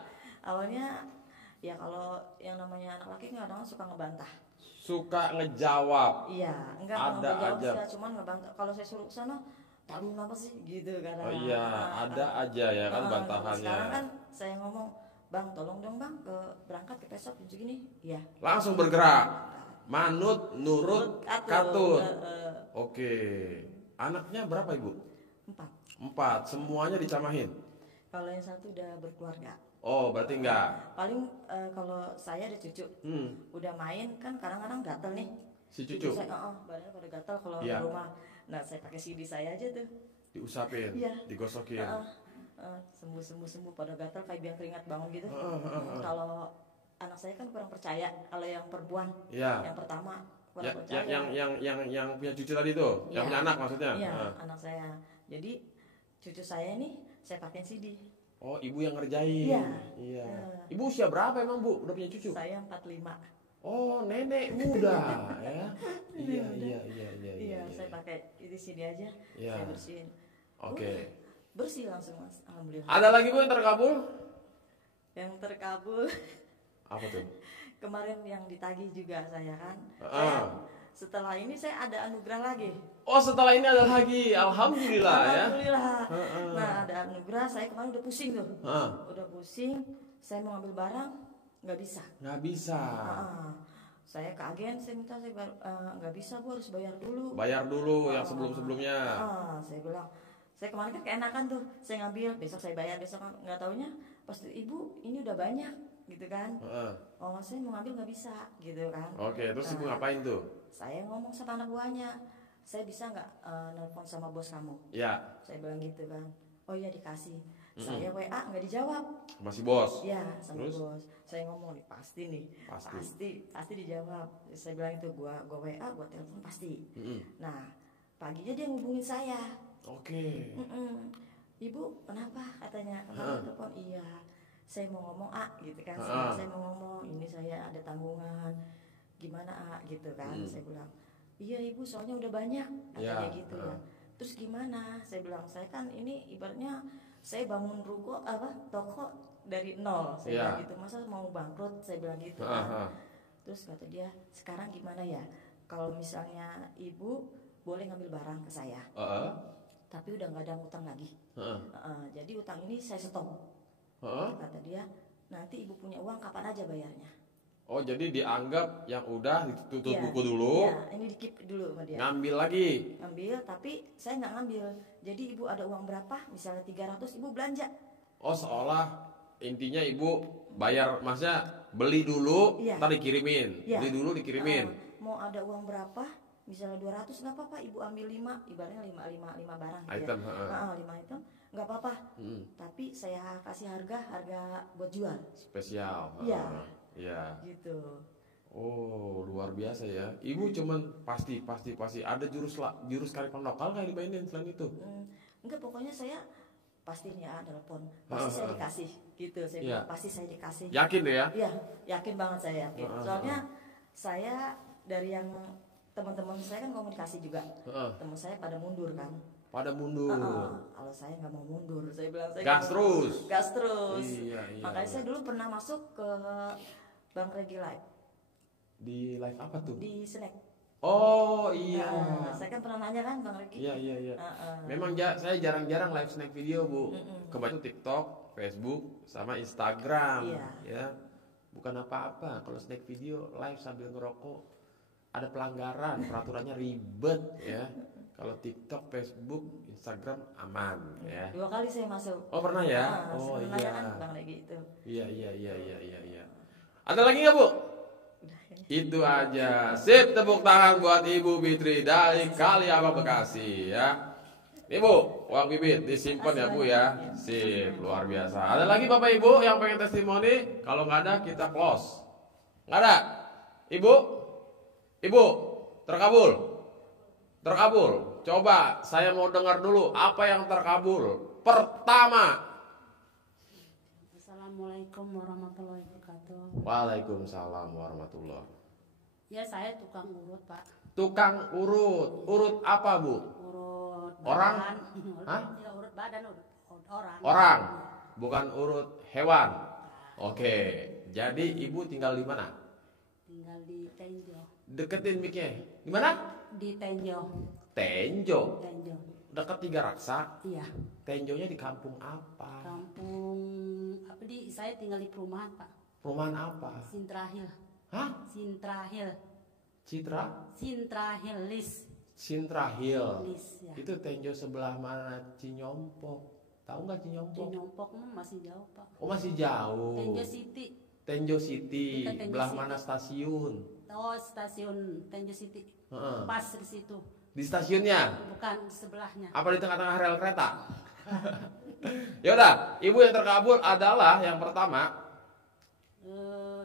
ya kalau yang namanya anak laki kadang suka ngebantah. Suka ngejawab. Iya, enggak ada aja. Cuman ngebantah. Kalau saya suruh ke sana, "Tahu apa sih?" gitu kadang. Oh iya, ada aja ya kan bantahannya. Sekarang kan saya ngomong, "Bang, tolong dong Bang berangkat ke pesok jam segini." Iya. Langsung bergerak. Manut, nurut, katut. Oke. Anaknya berapa Ibu? 4. Semuanya dicamahin? Kalau yang satu udah berkeluarga. Oh, berarti enggak. Paling kalau saya ada cucu, udah main kan kadang-kadang gatel nih. Si cucu? Saya, badannya pada gatel kalau di rumah. Nah, saya pakai CD saya aja tuh. Diusapin, digosokin. Sembuh pada gatel kayak biang keringat bangun gitu. Kalau anak saya kan kurang percaya, kalau yang perempuan, yang pertama kurang percaya. Yang punya cucu tadi tuh, yang punya anak maksudnya? Iya, anak saya. Jadi cucu saya nih saya pakai CD. Oh, Ibu yang ngerjain. Iya. Ibu usia berapa emang Bu? Udah punya cucu? Saya 45. Oh, nenek muda ya. Iya. Saya pakai ini CD aja. Saya bersihin. Oke. Bersih langsung Mas, alhamdulillah. Ada lagi Bu yang terkabul? Yang terkabul apa tuh? Kemarin yang ditagih juga saya kan. Setelah ini saya ada anugerah lagi. Oh, setelah ini ada lagi. Alhamdulillah ya. Alhamdulillah. Nah, ada anugerah. Saya kemarin udah pusing tuh. Udah pusing. Saya mau ngambil barang nggak bisa. Nggak bisa. Saya ke agen, saya minta nggak bisa, Bu harus bayar dulu. Bayar dulu yang sebelum-sebelumnya. Saya bilang, saya kemarin kan keenakan tuh. Saya ngambil, besok saya bayar, besok nggak taunya. Pas Ibu ini udah banyak gitu kan. Oh, saya mau ngambil nggak bisa gitu kan. Oke, terus Ibu ngapain tuh? Saya ngomong sama anak buahnya, saya bisa nggak nelpon sama bos kamu? Ya. Saya bilang gitu kan. Oh iya dikasih. Saya WA nggak dijawab. Masih bos? Iya, sama bos. Saya ngomong nih pasti dijawab. Saya bilang itu gua WA, gua telepon pasti. Nah, paginya dia ngubungin saya. Oke. Ibu kenapa katanya? Kenapa telepon? Iya, saya mau ngomong gitu kan. Saya mau ngomong ini saya ada tanggungan. Gimana gitu kan. Saya bilang iya Ibu soalnya udah banyak katanya gitu ya. Terus gimana? Saya bilang saya kan ini ibaratnya saya bangun toko dari nol. Saya bilang gitu, masa mau bangkrut? Saya bilang gitu kan. Terus kata dia, sekarang gimana ya? Kalau misalnya Ibu boleh ngambil barang ke saya, tapi udah nggak ada utang lagi. Jadi utang ini saya stop. Kata dia, nanti Ibu punya uang kapan aja bayarnya. Oh, jadi dianggap yang udah ditutup Iya, buku dulu, iya, ini di keep dulu sama dia. ngambil lagi. Ngambil, tapi saya nggak ngambil. Jadi ibu ada uang berapa, misalnya 300, ibu belanja. Oh, seolah intinya ibu bayar, maksudnya beli dulu, Iya. ntar dikirimin. Iya. Beli dulu dikirimin. Mau ada uang berapa, misalnya 200 nggak apa-apa, ibu ambil 5, ibaratnya 5 barang gitu Item, ya. heeh. 5 item, nggak apa-apa. Tapi saya kasih harga buat jual, Spesial. Iya. Iya. gitu. Oh, luar biasa ya. Ibu cuman pasti ada jurus karifan lokal nggak dimainin selain itu? Enggak, pokoknya saya pasti nih telepon, pasti saya dikasih, gitu. Saya Iya. bilang, pasti saya dikasih. Yakin deh ya? Iya, yakin banget saya yakin. Soalnya saya dari yang teman-teman saya kan komunikasi juga, teman saya pada mundur kan. Pada mundur. Kalau saya nggak mau mundur, saya bilang saya Gas nggak mau terus. mundur. Gas terus. Iya, Makanya iya. saya dulu pernah masuk ke Bang Regi Live Di live apa tuh? di Snack. Oh iya. Saya kan pernah nanya kan Bang Regi. Iya. Memang saya jarang-jarang live snack video, Bu. Kebanyakan TikTok, Facebook, sama Instagram. Iya. Ya. Bukan apa-apa. Kalau snack video live sambil ngerokok ada pelanggaran, peraturannya ribet ya. Kalau TikTok, Facebook, Instagram aman ya. 2 kali saya masuk. Oh, pernah ya? Oh, saya nanya iya. kan Bang Regi itu. Iya. Ada lagi nggak, Bu? Udah ya. Itu aja. Sip, tepuk tangan buat Ibu Fitri dari Kaliabang Bekasi ya. Nih Bu, uang bibit disimpan ya Bu ya. Sip, luar biasa. Ada lagi Bapak Ibu yang pengen testimoni? Kalau nggak ada kita close. Nggak ada? Ibu, terkabul. Coba saya mau dengar dulu apa yang terkabul. Pertama. Assalamualaikum warahmatullahi wabarakatuh. Waalaikumsalam warahmatullahi. Ya, saya tukang urut, Pak. Tukang urut. Urut apa Bu? Urut Orang? badan. Hah? Ya, urut badan, urut orang. Orang, bukan urut hewan. Oke, jadi ibu tinggal di mana? Tinggal di Tenjo. Deketin mic-nya. Di mana? Di Tenjo. Tenjo. Tenjo. Dekat Tiga Raksa. Iya. Tenjonya di kampung apa? Kampung apa saya tinggal di perumahan, Pak. Perumahan apa? Sintrahil. Hah? Sintrahil. Sintrahil Lis. Sintrahil. Lis ya. Itu Tenjo sebelah mana? Cinyompok. Tahu nggak Cinyompok? Nyompok masih jauh, Pak. Oh, masih jauh. Tenjo City. Tenjo City. Dekat Tenjo Belah City. mana stasiun? Oh, stasiun Tenjo City. Heeh. Pas di situ. Di stasiunnya? Bukan sebelahnya. Apa di tengah-tengah rel kereta? Ya udah, ibu yang terkabul adalah yang pertama.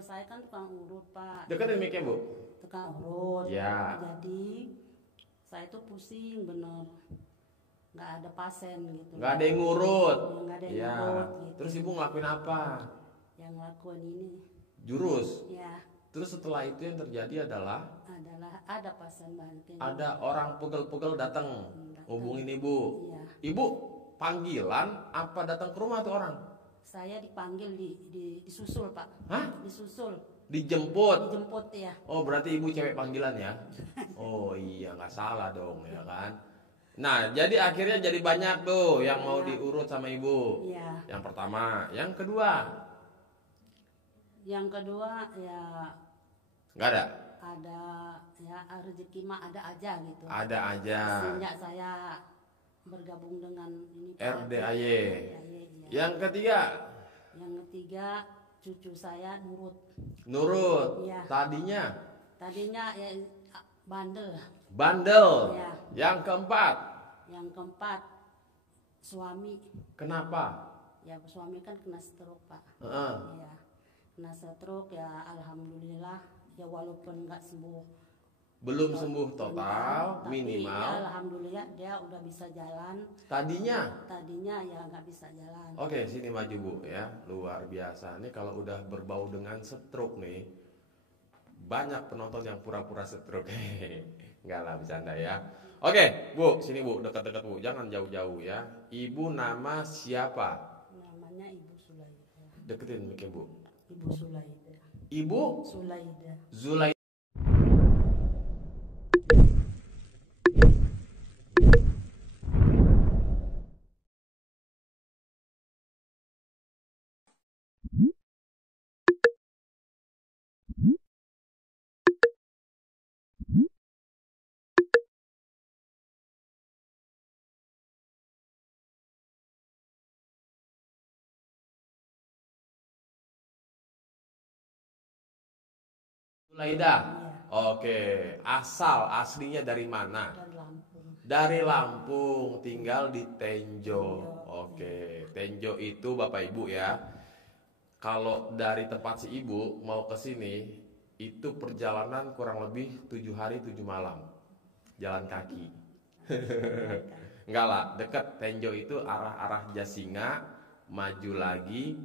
Saya kan tukang urut, Pak. Deketin mic-nya, Bu. Tukang urut. Ya. Jadi saya tuh pusing bener. Nggak ada pasien gitu. Nggak ada yang ngurut. Nggak ada yang Ya. ngurut gitu. Terus ibu ngelakuin apa? Yang ngelakuin ini Jurus. ya Terus setelah itu yang terjadi adalah adalah ada pasien banting. ada orang pegel-pegel datang hubungin ibu. Iya. Ibu panggilan apa datang ke rumah tuh orang? Saya dipanggil disusul, Pak. Hah? Disusul. Dijemput. Dijemput ya. Oh, berarti ibu cewek panggilan ya? Oh iya, nggak salah dong ya kan? Nah, jadi akhirnya jadi banyak tuh yang mau diurut sama ibu. Iya. Yang pertama, yang kedua Yang kedua ya nggak ada. ada ya rezeki mah ada aja gitu. Ada aja. Sejak saya bergabung dengan ini RDAY. iya. Yang ketiga Yang ketiga cucu saya nurut. nurut. Iya. Tadinya ya bandel. bandel. Iya. Yang keempat, Yang keempat suami. kenapa? Ya suami kan kena stroke, Pak. Heeh. Ya kena stroke ya alhamdulillah ya walaupun nggak sembuh Belum sembuh total, tapi minimal. ya, alhamdulillah dia udah bisa jalan. Tadinya. Tadinya ya nggak bisa jalan. Oke, sini maju Bu ya. Luar biasa nih kalau udah berbau dengan stroke nih. Banyak penonton yang pura-pura stroke. Enggak lah, bercanda ya. Oke, Bu, sini Bu, dekat-dekat Bu. Jangan jauh-jauh ya. Ibu nama siapa? Namanya Ibu Sulaida. Deketin mic Bu. Ibu Sulaida. Ibu Sulaida. Zulai. Laida. Iya. Oke, aslinya dari mana? Dari Lampung. Dari Lampung, tinggal di Tenjo. Oke, Tenjo itu Bapak Ibu ya. Kalau dari tempat si Ibu mau ke sini, itu perjalanan kurang lebih 7 hari 7 malam. Jalan kaki. Enggak lah, dekat. Tenjo itu arah Jasinga, maju lagi,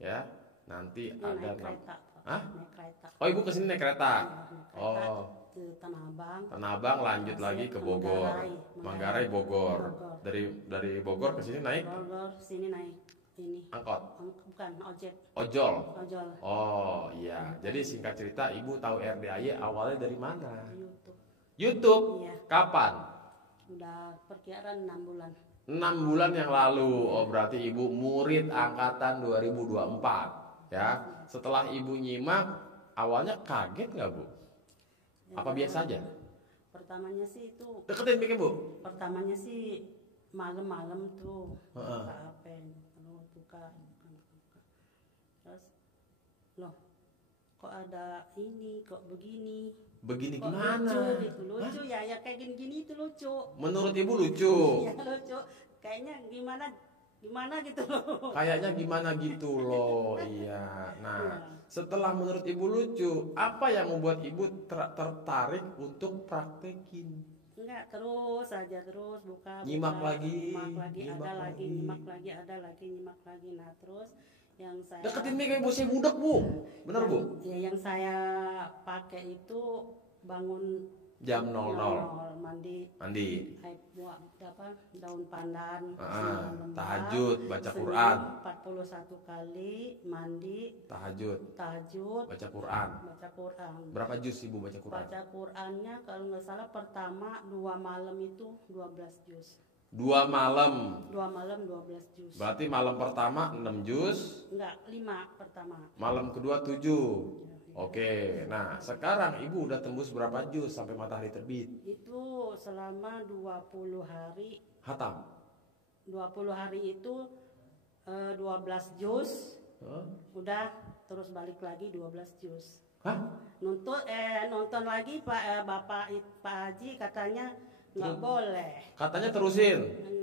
ya. Nanti Ini ada naik kereta, Pak. Hah? Naik kereta. Oh, Ibu kesini naik kereta. Iya, naik kereta Oh, ke Tanah Abang. Tanah Abang lanjut lagi ke Bogor. Manggarai Bogor. Dari Bogor ke sini naik Bogor sini naik ini. angkot. Bukan ojek. Ojol. Ojol. Oh, iya. Jadi singkat cerita, Ibu tahu RDAY awalnya dari mana? YouTube. YouTube. Iya. Kapan? Udah perkiraan 6 bulan. 6 bulan yang lalu. Oh, berarti Ibu murid angkatan 2024, ya. Setelah Ibu nyimak, awalnya kaget nggak, Bu? Apa biasa aja? Pertamanya sih itu, Deketin mikir, Bu. pertamanya sih malam-malam tuh Heeh. buka HP, lalu buka. Terus loh, kok ada ini, kok begini, Begini kok gimana? lucu gitu, lucu ya, ya kayak gini-gini itu lucu. Menurut Ibu lucu? Ya lucu, kayaknya gimana gitu loh. Kayaknya gimana gitu loh. Iya. Nah, Iya. setelah menurut Ibu lucu, apa yang membuat Ibu tertarik untuk praktekin? Enggak, terus aja terus buka, Nyimak lagi, nyimak lagi, nyimak ada lagi, lagi. nyimak lagi, ada lagi, nyimak lagi. Nah terus yang saya Deketin mic Ibu, saya budak, Bu. Bener, Bu? Ya, yang saya pakai itu bangun Jam 00. mandi, Mandi. air buah apa, daun pandan, Ah, lembab, tahajud, baca seminggu Quran. 41 kali mandi, Tahajud, tahajud, baca Quran. baca Quran. Berapa juz Ibu baca Quran? Baca Qurannya kalau nggak salah pertama 2 malam itu 12 juz. 2 malam. 2 malam 12 juz. Berarti malam pertama 6 juz, Enggak, 5 pertama. malam kedua 7. Oke, nah sekarang Ibu udah tembus berapa juz sampai matahari terbit? Itu selama 20 hari. Hatam. 20 hari itu 12 juz. Hah? Udah terus balik lagi 12 juz. Hah? Nonton lagi Pak Haji katanya nggak boleh. Katanya terusin.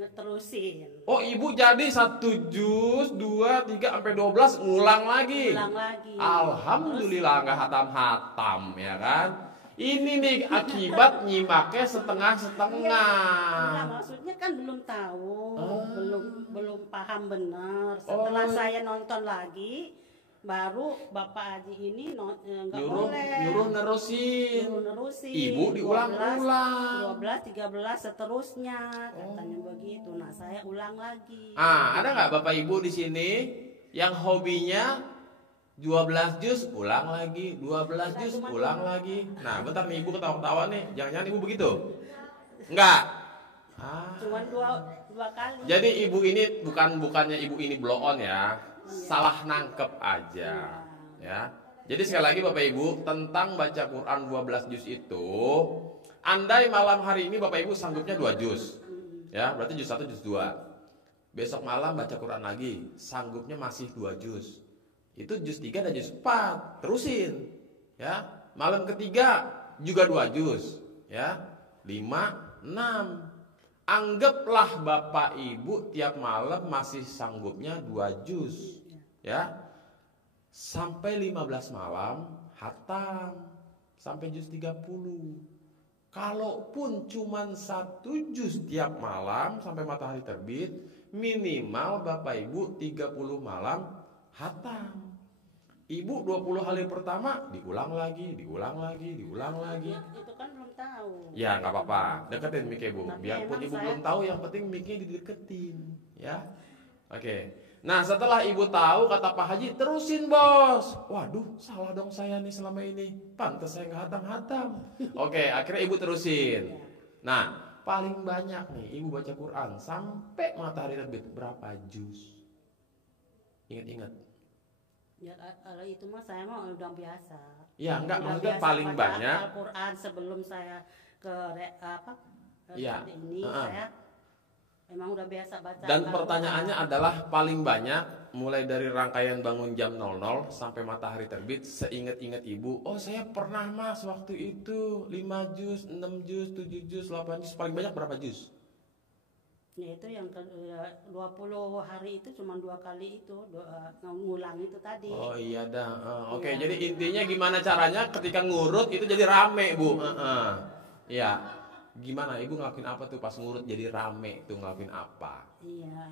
Terusin. Oh, Ibu jadi 1 juz, 2, 3 sampai 12 ngulang lagi. Ulang lagi. Alhamdulillah nggak hatam-hatam ya kan. Ini nih akibat nyimaknya Enggak, setengah-setengah. maksudnya kan belum tahu, Ah. belum paham benar. Setelah Oh. saya nonton lagi, baru Bapak Haji ini nggak boleh. Nyuruh nerusin. Nyuruh nerusin. Ibu diulang-ulang. 12, 13 seterusnya, katanya begitu. Nah, saya ulang lagi. Ada nggak Bapak Ibu di sini yang hobinya 12 juz ulang lagi, 12 juz ulang lagi. Nah, bentar nih Ibu ketawa-ketawa nih. Jangan-jangan Ibu begitu? Enggak. Cuman dua kali. Jadi Ibu ini bukannya Ibu ini blow on ya. Salah nangkep aja. Ya. Jadi sekali lagi Bapak Ibu, tentang baca Quran 12 juz itu, andai malam hari ini Bapak Ibu sanggupnya 2 juz. Ya, berarti juz 1 juz 2. Besok malam baca Quran lagi, sanggupnya masih 2 juz. Itu juz 3 dan juz 4. Terusin. Ya. Malam ketiga juga 2 juz. Ya. 5, 6. Anggaplah Bapak Ibu tiap malam masih sanggupnya 2 juz. Ya. Sampai 15 malam hatam. Sampai juz 30. Kalaupun cuman 1 juz tiap malam sampai matahari terbit, minimal Bapak Ibu 30 malam hatam. Ibu 20 hari pertama diulang lagi. Ya, itu kan belum tahu. Ya nggak apa-apa, deketin mic Ibu. Tapi Biarpun emang Ibu saya- belum tahu, yang penting mic-nya dideketin, ya. Oke. Nah setelah Ibu tahu, kata Pak Haji, terusin bos. Waduh, salah dong saya nih selama ini. Pantes saya nggak hatam-hatam. Oke, akhirnya Ibu terusin. Nah, paling banyak nih Ibu baca Quran sampai matahari terbit berapa juz? Ingat-ingat. Ya, kalau itu mah saya mah udah biasa. Ya, enggak, Udah maksudnya biasa paling baca banyak. Al-Quran sebelum saya ke Iya, ini heeh. saya Emang udah biasa baca. Dan pertanyaannya adalah paling banyak mulai dari rangkaian bangun jam 00 sampai matahari terbit, seingat-ingat ibu, oh saya pernah mas waktu itu 5 juz, 6 juz, 7 juz, 8 juz, paling banyak berapa juz? Ya itu yang 20 hari itu cuma 2 kali itu ngulang itu tadi. Oh iya dah. Oke, Iya. jadi intinya gimana caranya ketika ngurut itu jadi rame bu. Iya. Gimana ibu ngelakuin apa tuh pas ngurut jadi rame tuh ngelakuin apa? Iya,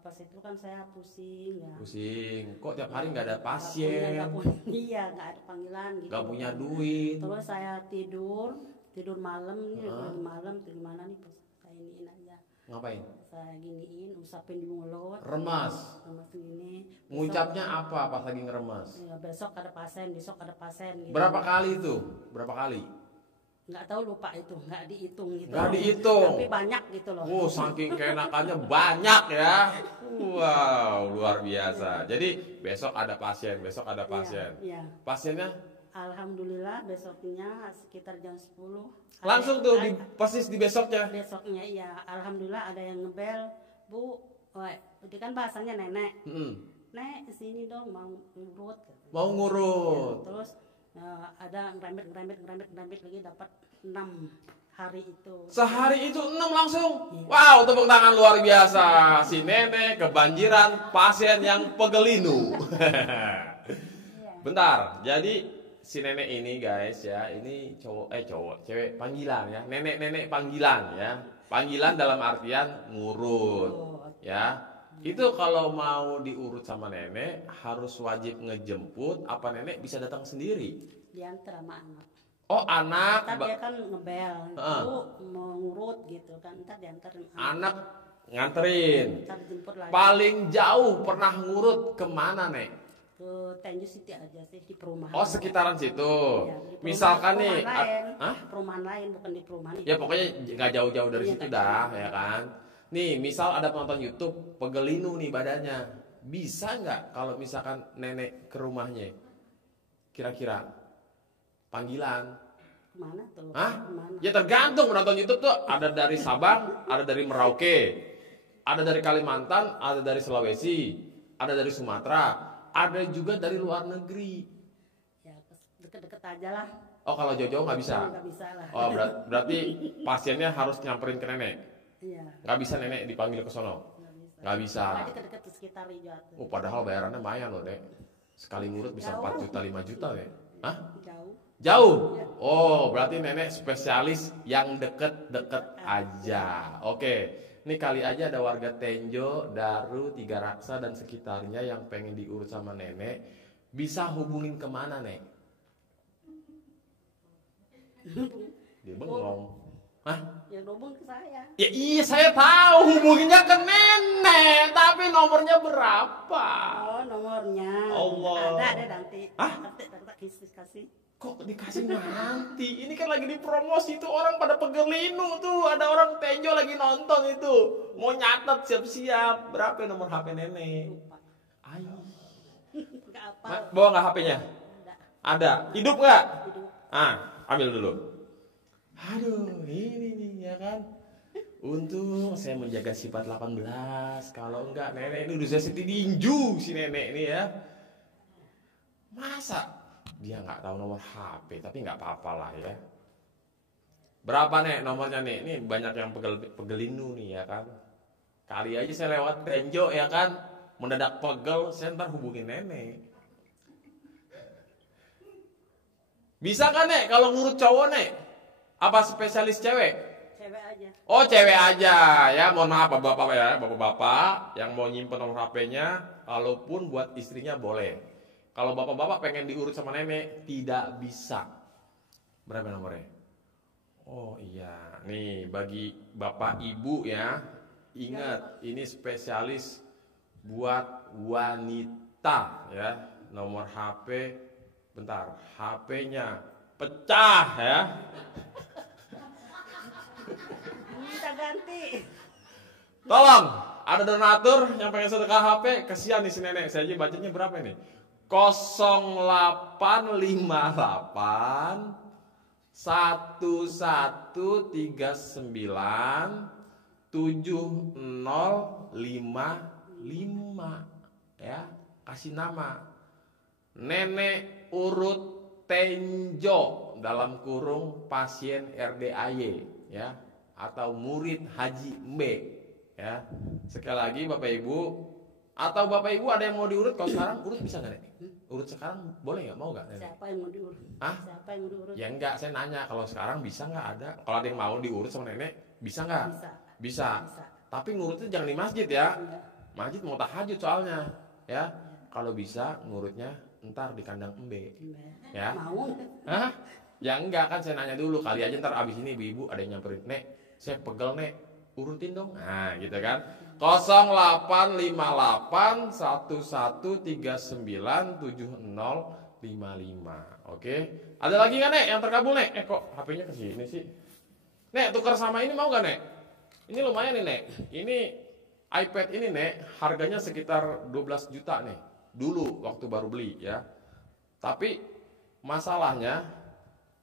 pas itu kan saya pusing ya. Pusing. Kok tiap hari nggak ada Nggak pasien? punya, iya nggak ada panggilan gitu. Nggak punya duit. Terus saya tidur malam nih, tidur malam tidur mana nih pas saya iniin aja. Ngapain? Saya giniin, usapin di mulut. Remas. Remas gini. Ngucapnya apa pas lagi ngeremas? Ya, besok ada pasien, besok ada pasien. Gitu. Berapa kali itu? Berapa kali? Nggak tahu, lupa itu, nggak dihitung gitu. Nggak dihitung. Tapi banyak gitu loh. Saking keenakannya banyak ya. Wow, luar biasa. Jadi besok ada pasien, besok ada pasien. Iya. Pasiennya Alhamdulillah besoknya sekitar jam 10. langsung tuh persis di besoknya. Besoknya iya, alhamdulillah ada yang ngebel, Bu, itu kan bahasanya nenek. Nek, sini dong mau ngurut. Mau ngurut. Ya, terus ada ngerembet lagi dapat 6 hari itu. Sehari itu 6 langsung. Wow, tepuk tangan luar biasa. Si nenek kebanjiran pasien yang pegelinu. Bentar, jadi si nenek ini guys ya, ini cowok, cewek panggilan ya. Nenek panggilan ya. Panggilan dalam artian ngurut ya. Itu kalau mau diurut sama nenek harus wajib ngejemput apa nenek bisa datang sendiri? Diantar sama anak. Oh anak. Ntar dia kan ngebel, Bu mau ngurut gitu kan, ntar diantar Anak nganterin. Ntar dijemput lagi. Paling jauh pernah ngurut kemana nek? Ke Tenju City aja sih, di perumahan. Oh sekitaran situ. Ya, di Misalkan nih, perumahan lain bukan di perumahan itu. ya pokoknya nggak jauh-jauh dari Iya, situ nggak dah, jauh. ya kan? Nih, misal ada penonton YouTube pegelinu nih badannya, bisa nggak kalau misalkan nenek ke rumahnya? Kira-kira panggilan? Kemana tuh? Hah? Kemana? Ya tergantung penonton YouTube tuh ada dari Sabang, ada dari Merauke, ada dari Kalimantan, ada dari Sulawesi, ada dari Sumatera, ada juga dari luar negeri. Ya deket-deket aja lah. Oh kalau jauh-jauh nggak bisa? Nggak bisa lah. Oh berarti pasiennya harus nyamperin ke nenek? Iya. Nggak bisa nenek dipanggil ke sono? Nggak bisa. Nggak bisa. Nggak deket-deket di sekitar Rijau. Padahal bayarannya lumayan loh dek. Sekali ngurut bisa 4 juta 5 juta deh. Hah? Jauh. Jauh? Oh berarti nenek spesialis yang deket-deket aja. Oke. Ini kali aja ada warga Tenjo, Daru, Tiga Raksa dan sekitarnya yang pengen diurut sama nenek. Bisa hubungin kemana nek? Dia bengong. Hah? Ya hubung ke saya. Ya iya saya tahu hubunginya ke nenek, tapi nomornya berapa? Oh nomornya. Allah. Ada nanti. Hah? Nanti kasih. Kok dikasih nanti? Ini kan lagi dipromosi tuh orang pada pegelinu tuh. Ada orang Tenjo lagi nonton itu. Mau nyatet siap-siap. Berapa nomor HP nenek? Lupa. Ayo. Nggak apa. Bawa nggak HP-nya? Nggak. Ada. Hidup nggak? Hidup. Ambil dulu. Aduh, ini nih ya kan. Untung saya menjaga sifat 18. Kalau enggak nenek ini udah saya tinju si nenek ini ya. Masa dia nggak tahu nomor HP, tapi nggak apa-apa lah ya. Berapa nek nomornya nih? Ini banyak yang pegelinu nih ya kan. Kali aja saya lewat Tenjo ya kan, mendadak pegel, saya ntar hubungin nenek. Bisa kan nek kalau ngurut cowok nek? Apa spesialis cewek? Cewek aja. Oh cewek aja ya, mohon maaf bapak-bapak ya, bapak-bapak yang mau nyimpen nomor HP-nya, kalaupun buat istrinya boleh. Kalau bapak-bapak pengen diurut sama nenek, tidak bisa. Berapa nomornya? Oh iya, nih bagi bapak ibu ya, ingat ini spesialis buat wanita ya. Nomor HP, bentar, HP-nya pecah ya. Minta ganti. Tolong, ada donatur yang pengen sedekah HP, kesian nih si nenek. Saya aja bacanya berapa ini? 0858 1139 77 7055 ya. Kasih nama Nenek Urut Tenjo dalam kurung pasien RDAY ya, atau murid Haji Mbe ya. Sekali lagi Bapak Ibu, atau Bapak Ibu ada yang mau diurut, kalau sekarang urut bisa nggak Nek? Urut sekarang boleh nggak? Mau nggak Nenek? Siapa yang mau diurut? Hah? Siapa yang mau diurut? Ya enggak, saya nanya kalau sekarang bisa nggak ada. Kalau ada yang mau diurut sama Nenek, bisa nggak? Bisa. Bisa. Bisa. Tapi ngurutnya jangan di masjid ya. Iya. Masjid mau tahajud soalnya ya. Kalau bisa ngurutnya ntar di kandang embe ya. Mau? Hah? Ya enggak, kan saya nanya dulu, kali aja ntar abis ini ibu-ibu ada yang nyamperin, Nek saya pegel Nek, urutin dong. Nah gitu kan. 0858 11397055. Oke. Ada lagi nggak Nek yang terkabul Nek? Kok HP-nya ke sini sih? Nek tukar sama ini mau nggak Nek? Ini lumayan nih Nek. Ini iPad ini Nek, harganya sekitar 12 juta nih. Dulu waktu baru beli ya. Tapi masalahnya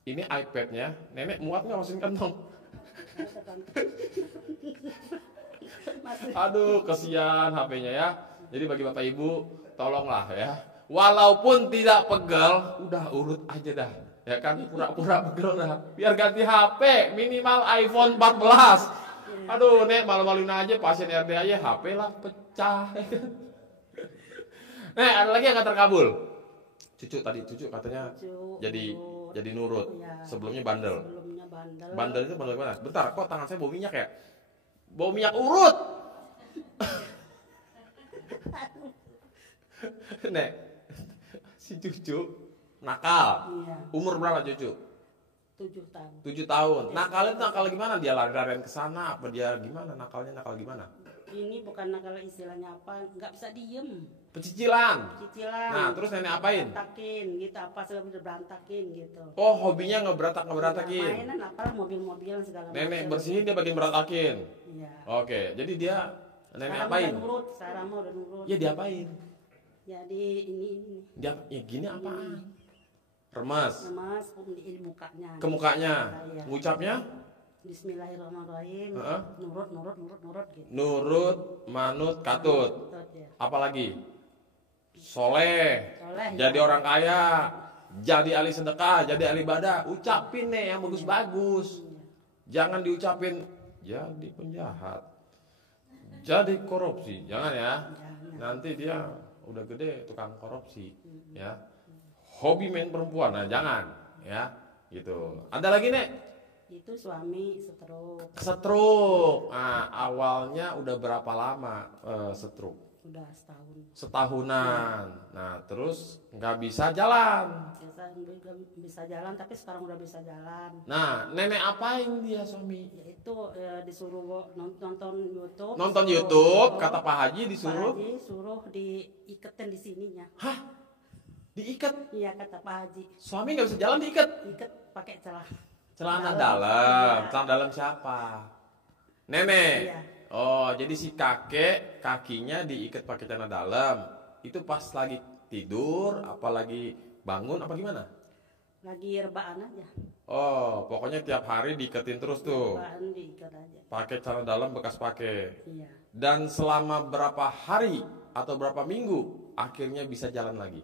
ini iPadnya, Nenek muat nggak masukin kantong? Aduh, kesian HP-nya ya. Jadi bagi Bapak Ibu, tolonglah ya. Walaupun tidak pegel, udah urut aja dah. Ya kan, pura-pura pegel dah. Biar ganti HP, minimal iPhone 14. Aduh, Nek, malu-maluin aja pasien RDAY, HP lah pecah. Nek, ada lagi yang gak terkabul? Cucu katanya jadi nurut. Ya, Sebelumnya bandel. Sebelumnya bandel. Bandel itu bandel mana? Bentar, kok tangan saya bau minyak ya? Bau minyak urut. Nek, si cucu nakal. Iya. Umur berapa cucu? 7 tahun. 7 tahun. Nakalnya tuh nakal gimana? Dia lari-larian ke sana apa dia gimana? Nakalnya nakal gimana? Ini bukan nakal, istilahnya apa? Nggak bisa diem. Pecicilan. Cicilan. Nah, terus nenek apain? Berantakin gitu, apa segala udah berantakin gitu. Oh, hobinya ngeberantakin. Mainan apalah, mobil-mobilan segala macam. Nenek bersihin, dia bagian berantakin. Iya. Oke, jadi dia nenek Sekarang apain? udah nurut, sekarang mah udah nurut. Ya diapain? Jadi ini Dia ya gini apaan? Remas Mas di mukanya. ke mukanya. Iya. Ngucapnya Bismillahirrahmanirrahim. Heeh. Nurut gitu. nurut, manut, katut. Nurut, ya. Apalagi? Soleh. Soleh, Jadi ya. orang kaya. Jadi ahli sedekah, jadi ahli ibadah. Ucapin nih yang bagus-bagus. Jangan diucapin jadi penjahat, jadi korupsi. Jangan ya. Jangan. Nanti dia udah gede tukang korupsi ya. Hobi main perempuan, nah jangan ya. Gitu. Ada lagi Nek? Itu suami stroke. Stroke. Nah, awalnya udah berapa lama stroke? Udah setahun. Setahunan. Nah, terus nggak bisa jalan. Bisa jalan, tapi sekarang udah bisa jalan. Nah, nenek apain dia suami? Yaitu disuruh nonton YouTube. Nonton disuruh- YouTube, kata Pak Haji disuruh. Pak Haji suruh diiketin di sininya. Hah? Diikat? Iya kata Pak Haji. Suami nggak bisa jalan diikat? Ikat pakai Celana Dalam. dalam. Iya. Celana dalam siapa? Nenek. Iya. Oh, jadi si kakek kakinya diikat pakai celana dalam. Itu pas lagi tidur, apalagi bangun, apa gimana? Lagi rebaan aja. Oh, pokoknya tiap hari diiketin terus tuh. Rebaan diikat aja. Pakai celana dalam bekas pakai. Iya. Dan selama berapa hari atau berapa minggu akhirnya bisa jalan lagi?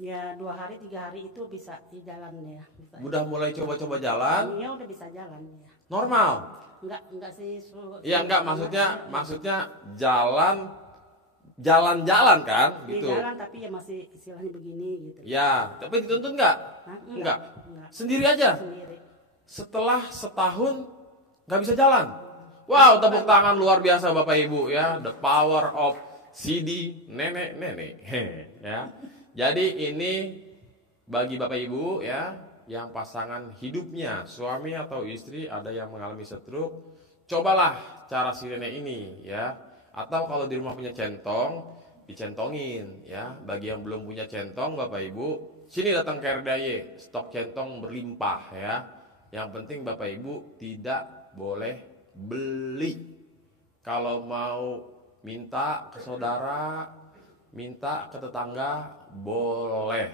Ya 2 hari 3 hari itu bisa di jalan ya. Bisa. Udah mulai coba-coba jalan, Ya udah bisa jalan ya. normal. Enggak sih. Iya enggak, maksudnya jalan-jalan kan Dia gitu. jalan tapi ya masih istilahnya begini gitu. Ya, tapi dituntun enggak? Hah? Enggak. Enggak. Sendiri aja. Sendiri. Setelah setahun nggak bisa jalan. Wow, tepuk tangan luar biasa Bapak Ibu ya. The power of CD nenek-nenek. Ya. Jadi ini bagi Bapak Ibu ya, yang pasangan hidupnya suami atau istri ada yang mengalami stroke, cobalah cara si nenek ini ya. Atau kalau di rumah punya centong, dicentongin ya. Bagi yang belum punya centong Bapak Ibu, sini datang ke RDAY, stok centong berlimpah ya. Yang penting Bapak Ibu tidak boleh beli. Kalau mau minta ke saudara, minta ke tetangga boleh,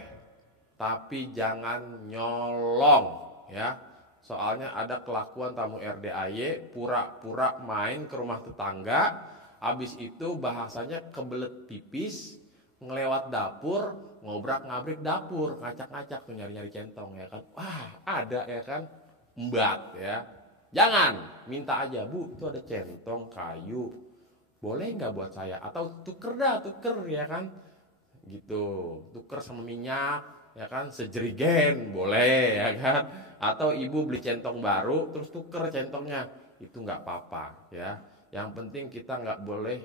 tapi jangan nyolong ya. Soalnya ada kelakuan tamu RDAY pura-pura main ke rumah tetangga, habis itu bahasanya kebelet pipis, ngelewat dapur, ngobrak-ngabrik dapur, ngacak-ngacak tuh nyari-nyari centong ya kan. Wah, ada ya kan. Embat ya. Jangan, minta aja, Bu, itu ada centong kayu. Boleh nggak buat saya? Atau tuker ya kan. Gitu, tuker sama minyak ya kan, sejerigen boleh ya kan. Atau ibu beli centong baru terus tuker centongnya, itu nggak apa-apa ya. Yang penting kita nggak boleh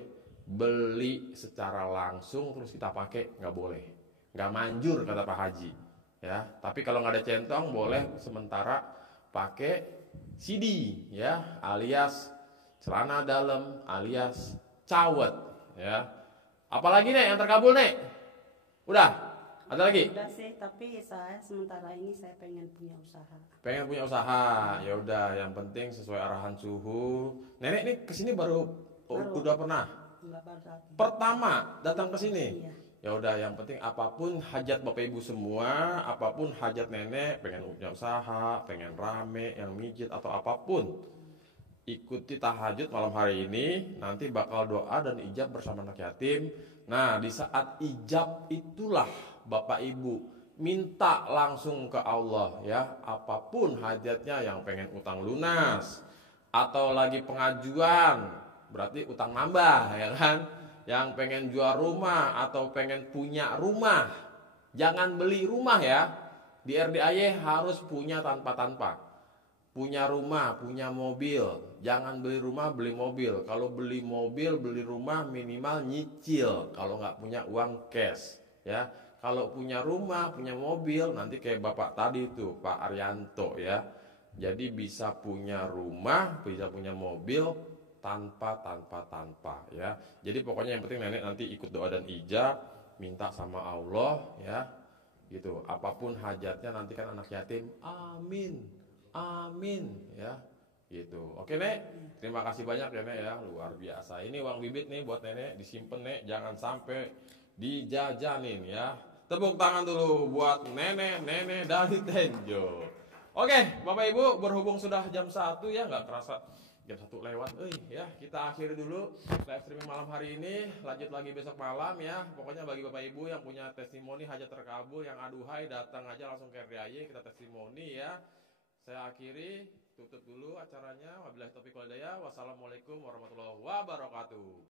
beli secara langsung terus kita pakai, nggak boleh, nggak manjur kata Pak Haji ya. Tapi kalau nggak ada centong boleh sementara pakai CD ya, alias celana dalam alias cawet ya. Apalagi nih yang terkabul nih? Udah? Ada lagi? Udah sih, tapi saya sementara ini saya pengen punya usaha. Pengen punya usaha, ya udah. Yang penting sesuai arahan suhu. Nenek nih kesini baru. Udah pernah? Enggak, baru saat ini. Pertama datang ke sini. Iya. Ya udah, yang penting apapun hajat Bapak Ibu semua, apapun hajat nenek, pengen punya usaha, pengen rame, yang mijit atau apapun, ikuti tahajud malam hari ini. Nanti bakal doa dan ijab bersama anak yatim. Nah, di saat ijab itulah Bapak Ibu minta langsung ke Allah ya, apapun hajatnya, yang pengen utang lunas atau lagi pengajuan berarti utang nambah ya kan, yang pengen jual rumah atau pengen punya rumah, jangan beli rumah ya. Di RDAY harus punya tanpa punya rumah, punya mobil. Jangan beli rumah, beli mobil. Kalau beli mobil, beli rumah minimal nyicil kalau nggak punya uang cash ya. Kalau punya rumah, punya mobil, nanti kayak bapak tadi tuh, Pak Arianto ya. Jadi bisa punya rumah, bisa punya mobil tanpa ya. Jadi pokoknya yang penting nenek nanti ikut doa dan ijab, minta sama Allah ya. Gitu. Apapun hajatnya nanti kan anak yatim, amin. Amin ya. Gitu. Oke, Nek. Terima kasih banyak ya, Nek ya. Luar biasa. Ini uang bibit nih buat nenek, disimpan, Nek. Jangan sampai dijajanin ya. Tepuk tangan dulu buat nenek dari Tenjo. Oke, Bapak Ibu, berhubung sudah jam 1 ya, nggak kerasa jam 1 lewat. Ya, kita akhiri dulu live streaming malam hari ini. Lanjut lagi besok malam ya. Pokoknya bagi Bapak Ibu yang punya testimoni hajat terkabul, yang aduhai, datang aja langsung ke RDAY, kita testimoni ya. Saya akhiri, tutup dulu acaranya. Wabillahi taufiq wal hidayah. Wassalamualaikum warahmatullahi wabarakatuh.